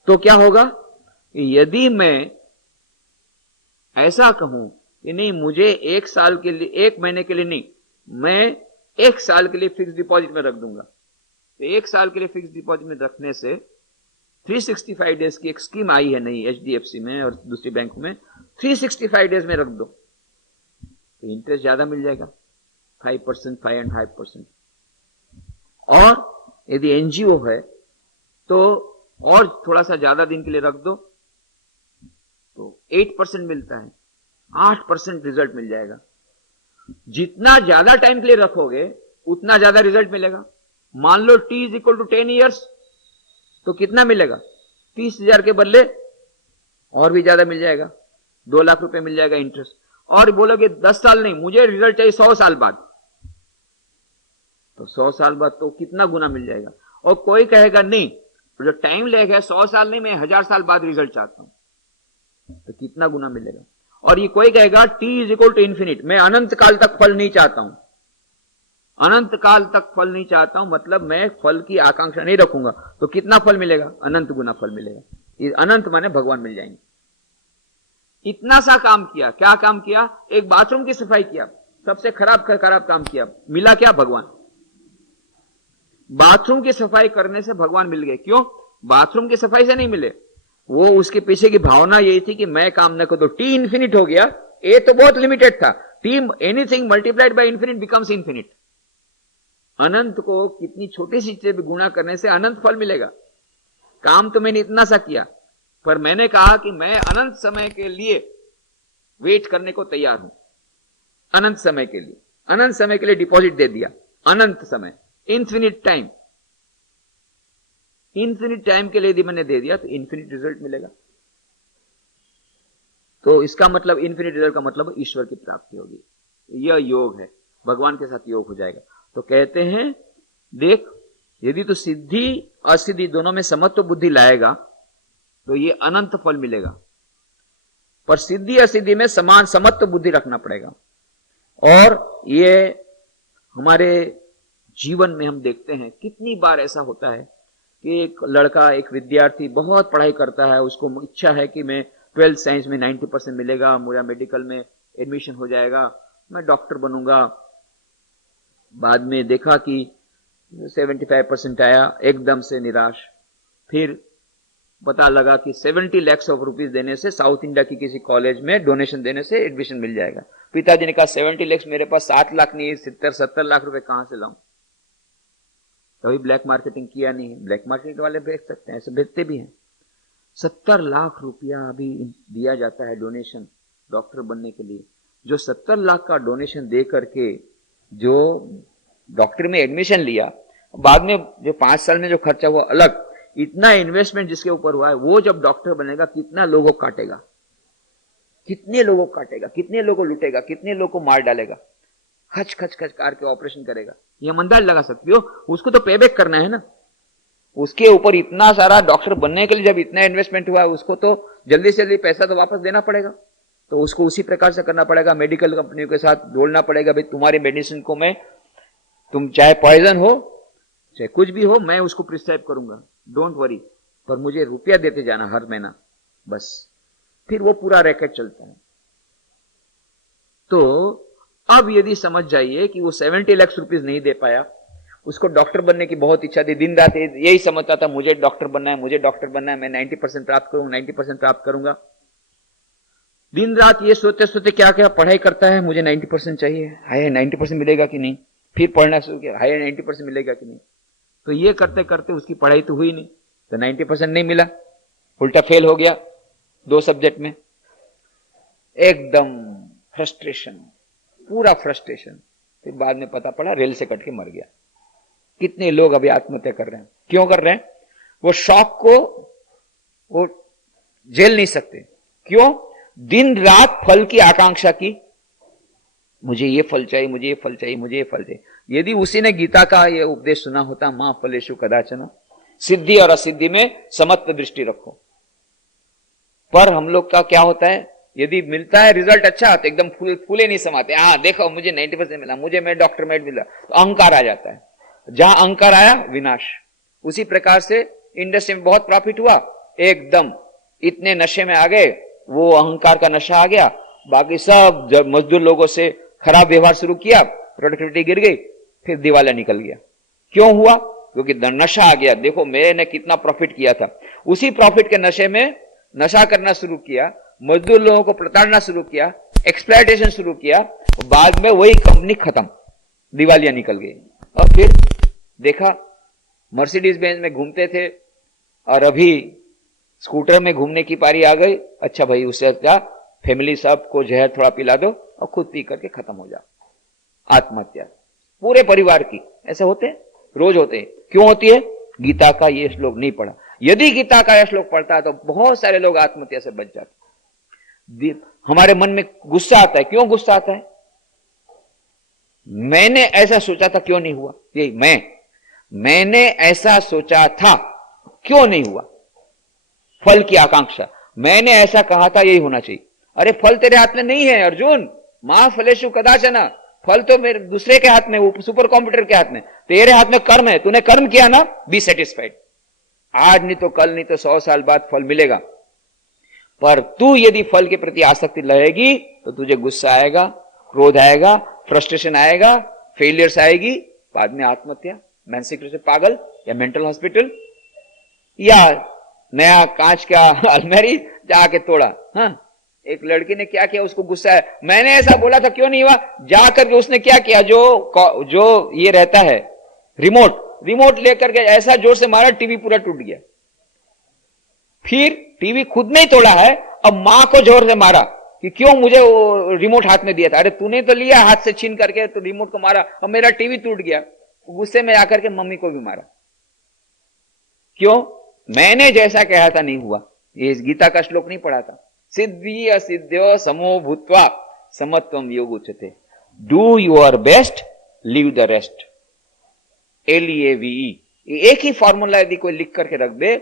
तो क्या होगा, यदि मैं ऐसा कहूं कि नहीं मुझे 1 साल के लिए, 1 महीने के लिए नहीं, मैं 1 साल के लिए फिक्स डिपॉजिट में रख दूंगा, तो 1 साल के लिए फिक्स डिपॉजिट में रखने से 365 डेज की एक स्कीम आई है नहीं HDFC में और दूसरी बैंक में, 365 डेज में रख दो तो इंटरेस्ट ज्यादा मिल जाएगा, 5%, 5.5%। और यदि एनजीओ है तो और थोड़ा सा ज्यादा दिन के लिए रख दो तो 8% मिलता है, 8% रिजल्ट मिल जाएगा। जितना ज्यादा टाइम के लिए रखोगे उतना ज्यादा रिजल्ट मिलेगा। मान लो T is equal to 10 years, तो कितना मिलेगा, 30,000 के बदले और भी ज्यादा मिल जाएगा, 2 लाख रुपए मिल जाएगा इंटरेस्ट। और बोलोगे 10 साल नहीं, मुझे रिजल्ट चाहिए 100 साल बाद, तो 100 साल बाद तो कितना गुना मिल जाएगा। और कोई कहेगा नहीं, जो टाइम लेग है 100 साल नहीं, मैं 1000 साल बाद रिजल्ट चाहता हूं, तो कितना गुना मिलेगा। और ये कोई कहेगा T is equal to infinite, मैं अनंत काल तक फल नहीं चाहता हूं, अनंत काल तक फल नहीं चाहता हूं, मतलब मैं फल की आकांक्षा नहीं रखूंगा, तो कितना फल मिलेगा, अनंत गुना फल मिलेगा। ये अनंत माने भगवान मिल जाएंगे। इतना सा काम किया, क्या काम किया, एक बाथरूम की सफाई किया, सबसे खराब काम किया, मिला क्या, भगवान। बाथरूम की सफाई करने से भगवान मिल गए। क्यों, बाथरूम की सफाई से नहीं मिले, वो उसके पीछे की भावना यही थी कि मैं काम न करूं, तो टी इन्फिनिट हो गया। ए तो बहुत लिमिटेड था, टी anything multiplied by infinite becomes infinite. अनंत को कितनी छोटी सी चीज गुणा करने से अनंत फल मिलेगा। काम तो मैंने इतना सा किया, पर मैंने कहा कि मैं अनंत समय के लिए वेट करने को तैयार हूं, अनंत समय के लिए, अनंत समय के लिए डिपॉजिट दे दिया, अनंत समय, इन्फिनिट टाइम, इन्फिनिट टाइम के लिए यदि मैंने दे दिया तो इन्फिनिट रिजल्ट मिलेगा। तो इसका मतलब, इन्फिनिट रिजल्ट का मतलब ईश्वर की प्राप्ति होगी। यह योग है, भगवान के साथ योग हो जाएगा। तो कहते हैं देख, यदि तो सिद्धि असिद्धि दोनों में समत्व बुद्धि लाएगा तो ये अनंत फल मिलेगा, पर सिद्धि असिद्धि में समान समत्व बुद्धि रखना पड़ेगा। और ये हमारे जीवन में हम देखते हैं कितनी बार ऐसा होता है कि एक लड़का, एक विद्यार्थी बहुत पढ़ाई करता है, उसको इच्छा है कि मैं 12th साइंस में 90% मिलेगा, मेरा मेडिकल में एडमिशन हो जाएगा, मैं डॉक्टर बनूंगा। बाद में देखा कि 75% आया, एकदम से निराश। फिर पता लगा कि 70 lakhs ऑफ रुपीज देने से साउथ इंडिया की किसी कॉलेज में डोनेशन देने से एडमिशन मिल जाएगा। पिताजी ने कहा 70 lakhs, मेरे पास 7 लाख नहीं, 70 लाख रुपए कहां से लाऊं। कभी ब्लैक मार्केटिंग किया नहीं, ब्लैक मार्केट वाले बेच सकते हैं, ऐसे बेचते भी हैं। 70 लाख रुपया अभी दिया जाता है डोनेशन डॉक्टर बनने के लिए। जो 70 लाख का डोनेशन दे करके जो डॉक्टर में एडमिशन लिया, बाद में जो 5 साल में जो खर्चा हुआ अलग, इतना इन्वेस्टमेंट जिसके ऊपर हुआ है, वो जब डॉक्टर बनेगा कितना लोगों को काटेगा, कितने लोगों को काटेगा, कितने लोगों को लुटेगा, कितने लोगों को मार डालेगा, खच खच खच करके ऑपरेशन करेगा। ये हम अंदाज लगा सकते हो। उसको तो पेबैक करना है ना, उसके ऊपर इतना सारा डॉक्टर बनने के लिए जब इतना इन्वेस्टमेंट हुआ है, उसको तो जल्दी से जल्दी पैसा तो वापस देना पड़ेगा। तो उसको उसी प्रकार से करना पड़ेगा, मेडिकल कंपनियों के साथ जोड़ना पड़ेगा, भाई तुम्हारी मेडिसिन को मैं, तुम चाहे पॉइजन हो चाहे कुछ भी हो, मैं उसको प्रिस्क्राइब करूंगा, डोंट वरी, पर मुझे रुपया देते जाना हर महीना, बस। फिर वो पूरा रैकेट चलता है। तो अब यदि समझ जाइए कि वो 70 लाख रुपीज नहीं दे पाया, उसको डॉक्टर बनने की बहुत इच्छा थी, दिन रात यही समझता था मुझे डॉक्टर बनना है, मुझे डॉक्टर बनना है, मैं 90% प्राप्त करूंगा, 90% प्राप्त करूंगा। दिन रात ये सोचते सोचते क्या क्या पढ़ाई करता है, मुझे 90% चाहिए, हाय 90% मिलेगा कि नहीं, फिर पढ़ना शुरू किया, हाय 90% मिलेगा कि नहीं। तो ये करते करते उसकी पढ़ाई तो हुई नहीं, तो 90% नहीं मिला, उल्टा फेल हो गया 2 सब्जेक्ट में। एकदम फ्रस्ट्रेशन, पूरा फ्रस्ट्रेशन। फिर बाद में पता पड़ा रेल से कट के मर गया। कितने लोग अभी आत्महत्या कर रहे हैं, क्यों कर रहे हैं, वो शौक को वो झेल नहीं सकते। क्यों, दिन रात फल की आकांक्षा की, मुझे ये फल चाहिए, मुझे ये फल चाहिए, मुझे ये फल चाहिए। यदि उसी ने गीता का ये उपदेश सुना होता, मां फलेषु कदाचन, सिद्धि और असिद्धि में समत्व दृष्टि रखो। पर हम लोग का क्या होता है, यदि मिलता है रिजल्ट अच्छा तो एकदम फूले नहीं समाते, हाँ देखो मुझे 90% मिला, मुझे मैं डॉक्टरेट मिला, तो अहंकार आ जाता है। जहां अहंकार आया विनाश। उसी प्रकार से इंडस्ट्री में बहुत प्रॉफिट हुआ, एकदम इतने नशे में आ गए, वो अहंकार का नशा आ गया, बाकी सब जब मजदूर लोगों से खराब व्यवहार शुरू किया, प्रोडक्टिविटी गिर गई, फिर दिवाला निकल गया। क्यों हुआ? क्योंकि नशा आ गया। देखो मैंने कितना प्रॉफिट किया था, उसी प्रॉफिट के नशे में नशा करना शुरू किया, मजदूर लोगों को प्रताड़ना शुरू किया, एक्सप्लॉयटेशन शुरू किया, बाद में वही कंपनी खत्म, दिवालियां निकल गई। और फिर देखा मर्सिडीज बेंज में घूमते थे और अभी स्कूटर में घूमने की पारी आ गई। अच्छा भाई, उससे अच्छा फैमिली सबको जहर थोड़ा पिला दो और खुद पी करके खत्म हो जाओ। आत्महत्या पूरे परिवार की, ऐसे होते हैं, रोज होते हैं। क्यों होती है? गीता का ये श्लोक नहीं पढ़ा। यदि गीता का यह श्लोक पढ़ता है तो बहुत सारे लोग आत्महत्या से बच जाते। हमारे मन में गुस्सा आता है, क्यों गुस्सा आता है? मैंने ऐसा सोचा था, क्यों नहीं हुआ? यही मैंने ऐसा सोचा था, क्यों नहीं हुआ? फल की आकांक्षा, मैंने ऐसा कहा था, यही होना चाहिए। अरे फल तेरे हाथ में नहीं है अर्जुन, मां फलेषु कदाचन, फल तो मेरे दूसरे के हाथ में, वो सुपर कंप्यूटर के हाथ में। तेरे हाथ में कर्म है, तूने कर्म किया ना, बी सेटिस्फाइड। आज नहीं तो कल, नहीं तो 100 साल बाद फल मिलेगा। पर तू यदि फल के प्रति आसक्ति रहेगी तो तुझे गुस्सा आएगा, क्रोध आएगा, फ्रस्ट्रेशन आएगा, फेलियर्स आएगी, बाद में आत्महत्या, मानसिक रूप से पागल या मेंटल हॉस्पिटल, या नया कांच का अलमारी जाके तोड़ा। हाँ, एक लड़की ने क्या किया, उसको गुस्सा है, मैंने ऐसा बोला था, क्यों नहीं हुआ? जाकर के उसने क्या किया, जो ये रहता है रिमोट लेकर के ऐसा जोर से मारा, टीवी पूरा टूट गया। फिर टीवी खुद ने ही तोड़ा है, अब मां को जोर से मारा कि क्यों मुझे वो रिमोट हाथ में दिया था। अरे तूने तो लिया हाथ से छीन करके, तो रिमोट को मारा, अब मेरा टीवी टूट गया। गुस्से में आकर के मम्मी को भी मारा। क्यों? मैंने जैसा कहा था नहीं हुआ। ये गीता का श्लोक नहीं पढ़ा था? सिद्धि असिद्ध्यो समो भूत्वा समत्वम योग उच्यते, do your best, leave the rest. LEAVE, एक ही फॉर्मूला यदि कोई लिख करके रख दे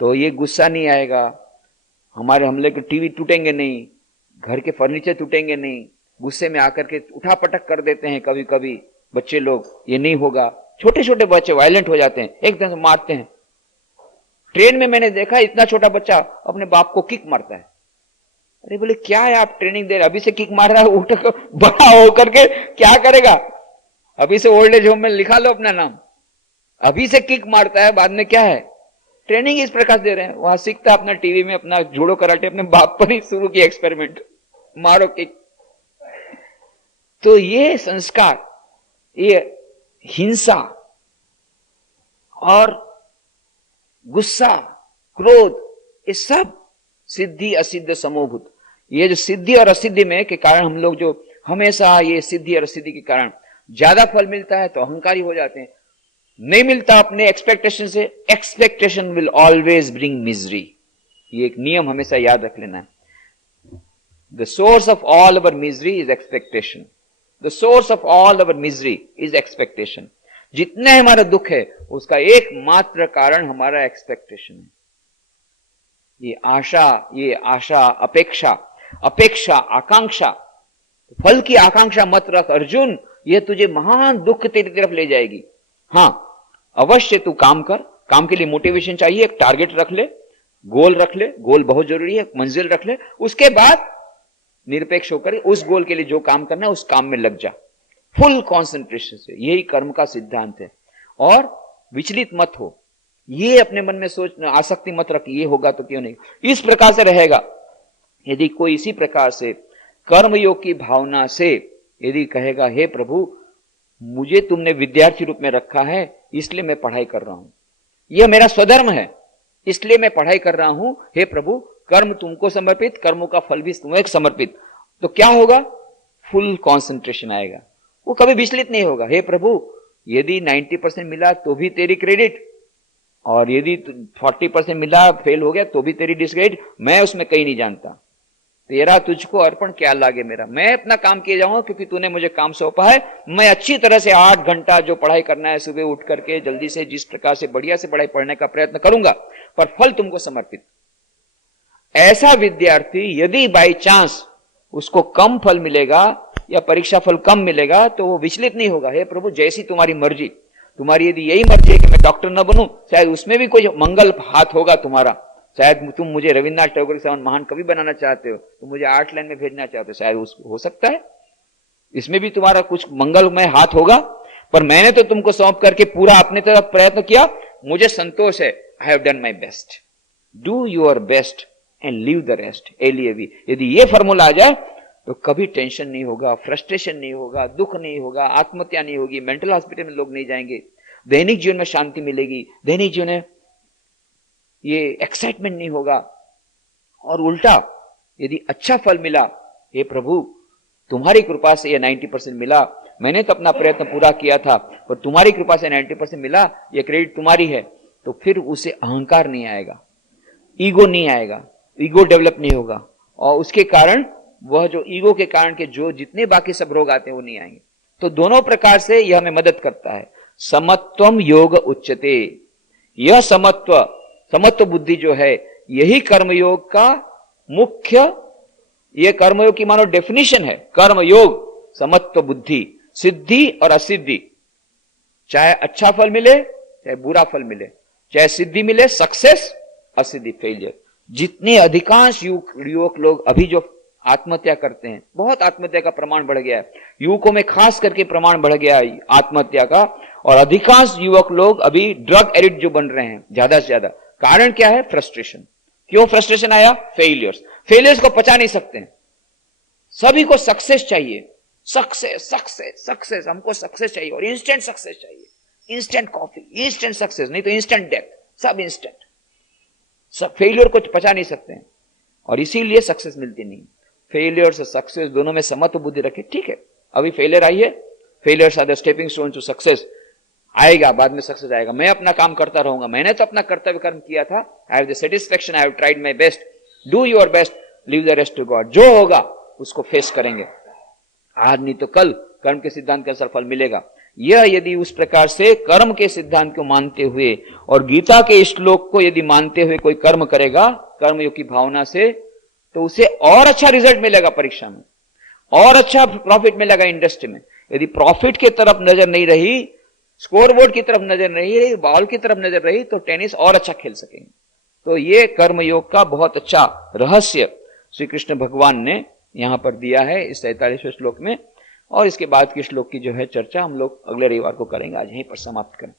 तो ये गुस्सा नहीं आएगा, हमारे हमले के टीवी टूटेंगे नहीं, घर के फर्नीचर टूटेंगे नहीं। गुस्से में आकर के उठा पटक कर देते हैं कभी कभी बच्चे लोग, ये नहीं होगा। छोटे छोटे बच्चे वायलेंट हो जाते हैं, एकदम से मारते हैं। ट्रेन में मैंने देखा इतना छोटा बच्चा अपने बाप को किक मारता है। अरे बोले क्या है, आप ट्रेनिंग दे रहे, अभी से किक मार रहा है, उठ बड़ा होकर के क्या करेगा? अभी से ओल्ड एज होम में लिखा लो अपना नाम। अभी से किक मारता है, बाद में क्या है? ट्रेनिंग इस प्रकार दे रहे हैं। वहां सीखता अपना टीवी में अपना जूडो कराटे, अपने बाप पर ही शुरू किया एक्सपेरिमेंट, मारो किक। तो ये संस्कार, ये हिंसा और गुस्सा, क्रोध, ये सब सिद्धि असिद्ध समोभूत। ये जो सिद्धि और असिद्धि में के कारण हम लोग जो हमेशा ये सिद्धि और असिद्धि के कारण ज्यादा फल मिलता है तो अहंकारी हो जाते हैं, नहीं मिलता अपने एक्सपेक्टेशन से, expectation will always bring misery. ये एक नियम हमेशा याद रख लेना है। The source of all our misery is expectation. The source of all our misery is expectation. जितने हमारा दुख है उसका एकमात्र कारण हमारा एक्सपेक्टेशन है। ये आशा, अपेक्षा, आकांक्षा। फल की आकांक्षा मत रख अर्जुन, ये तुझे महान दुख तेरी तरफ ले जाएगी। हां, अवश्य तू काम कर, काम के लिए मोटिवेशन चाहिए, एक टारगेट रख ले, गोल रख ले, गोल बहुत जरूरी है, मंजिल रख ले, उसके बाद निरपेक्ष होकर उस गोल के लिए जो काम करना है उस काम में लग जा, फुल कॉन्सेंट्रेशन से। यही कर्म का सिद्धांत है। और विचलित मत हो, ये अपने मन में सोचना, आसक्ति मत रख, ये होगा तो क्यों नहीं, इस प्रकार से रहेगा। यदि कोई इसी प्रकार से कर्मयोग की भावना से यदि कहेगा, हे प्रभु मुझे तुमने विद्यार्थी रूप में रखा है इसलिए मैं पढ़ाई कर रहा हूं, यह मेरा स्वधर्म है इसलिए मैं पढ़ाई कर रहा हूं, हे प्रभु कर्म तुमको समर्पित, कर्मों का फल भी तुम्हें समर्पित, तो क्या होगा? फुल कंसंट्रेशन आएगा, वो कभी विचलित नहीं होगा। हे प्रभु यदि 90% मिला तो भी तेरी क्रेडिट, और यदि 40% मिला फेल हो गया तो भी तेरी डिसक्रेडिट, मैं उसमें कहीं नहीं जानता, तेरा तुझको अर्पण क्या लागे मेरा, मैं अपना काम किए जाऊंगा क्योंकि तूने मुझे काम सौंपा है। मैं अच्छी तरह से 8 घंटा जो पढ़ाई करना है सुबह उठ करके जल्दी से जिस प्रकार से बढ़िया से पढ़ाई पढ़ने का प्रयत्न करूंगा, पर फल तुमको समर्पित। ऐसा विद्यार्थी यदि बाई चांस उसको कम फल मिलेगा या परीक्षा फल कम मिलेगा तो वो विचलित नहीं होगा। हे प्रभु, जैसी तुम्हारी मर्जी, तुम्हारी यदि यही मर्जी है कि मैं डॉक्टर न बनूं, शायद उसमें भी कोई मंगल हाथ होगा तुम्हारा। शायद तुम मुझे रविन्द्रनाथ टैगोर के समान महान कवि बनाना चाहते हो, तुम मुझे आर्ट लाइन में भेजना चाहते हो, शायद हो सकता है इसमें भी तुम्हारा कुछ मंगलमय हाथ होगा। पर मैंने तो तुमको सौंप करके पूरा अपने तरफ प्रयत्न किया, मुझे संतोष है। I have done my best. Do your best and leave the rest. एलियवी, यदि ये फॉर्मूला आ जाए तो कभी टेंशन नहीं होगा, फ्रस्ट्रेशन नहीं होगा, दुख नहीं होगा, आत्महत्या नहीं होगी, मेंटल हॉस्पिटल में लोग नहीं जाएंगे, दैनिक जीवन में शांति मिलेगी, दैनिक जीवन में ये एक्साइटमेंट नहीं होगा। और उल्टा यदि अच्छा फल मिला, हे प्रभु तुम्हारी कृपा से ये 90% मिला, मैंने तो अपना प्रयत्न पूरा किया था पर तुम्हारी कृपा से 90% मिला, ये क्रेडिट तुम्हारी है, तो फिर उसे अहंकार नहीं आएगा, ईगो नहीं आएगा, ईगो डेवलप नहीं होगा। और उसके कारण वह जो ईगो के कारण के जो जितने बाकी सब रोग आते हैं वो नहीं आएंगे। तो दोनों प्रकार से यह हमें मदद करता है। समत्वम योग उच्चते, यह समत्व बुद्धि जो है यही कर्मयोग का मुख्य, यह कर्मयोग की मानो डेफिनेशन है। कर्मयोग, समत्व बुद्धि, सिद्धि और असिद्धि, चाहे अच्छा फल मिले चाहे बुरा फल मिले, चाहे सिद्धि मिले सक्सेस, असिद्धि फेलियर। जितने अधिकांश युवक लोग अभी जो आत्महत्या करते हैं, बहुत आत्महत्या का प्रमाण बढ़ गया है, युवकों में खास करके प्रमाण बढ़ गया है आत्महत्या का। और अधिकांश युवक लोग अभी ड्रग एडिक्ट जो बन रहे हैं ज्यादा से ज्यादा, कारण क्या है? फ्रस्ट्रेशन। क्यों फ्रस्ट्रेशन आया? फेलियर्स को पचा नहीं सकते हैं। सभी को सक्सेस चाहिए, सक्सेस, हमको सक्सेस चाहिए और इंस्टेंट सक्सेस चाहिए, इंस्टेंट कॉफी, इंस्टेंट सक्सेस, नहीं तो इंस्टेंट डेथ, सब इंस्टेंट। सब फेलियर को पचा नहीं सकते हैं और इसीलिए सक्सेस मिलती नहीं। फेलियर और सक्सेस दोनों में समत्व बुद्धि रखे। ठीक है, अभी फेलियर आई है, failures are the stepping stone to success, आएगा, बाद में सक्सेस आएगा। मैं अपना काम करता रहूंगा, मैंने तो अपना कर्तव्य कर्म किया था, I have the satisfaction, I have tried my best, do your best, leave the rest to God. जो होगा उसको फेस करेंगे, आज नहीं तो कल कर्म के सिद्धांत के अनुसार फल मिलेगा। यह यदि उस प्रकार से कर्म के सिद्धांत को मानते हुए और गीता के श्लोक को यदि मानते हुए कोई कर्म करेगा कर्मयोग की भावना से, तो उसे और अच्छा रिजल्ट मिलेगा परीक्षा में, और अच्छा प्रॉफिट मिलेगा इंडस्ट्री में। यदि प्रॉफिट की तरफ नजर नहीं रही, स्कोरबोर्ड की तरफ नजर नहीं रही, बॉल की तरफ नजर रही, तो टेनिस और अच्छा खेल सकेंगे। तो ये कर्मयोग का बहुत अच्छा रहस्य श्री कृष्ण भगवान ने यहां पर दिया है इस 43वें श्लोक में। और इसके बाद के श्लोक की जो है चर्चा हम लोग अगले रविवार को करेंगे। आज यहीं पर समाप्त करें।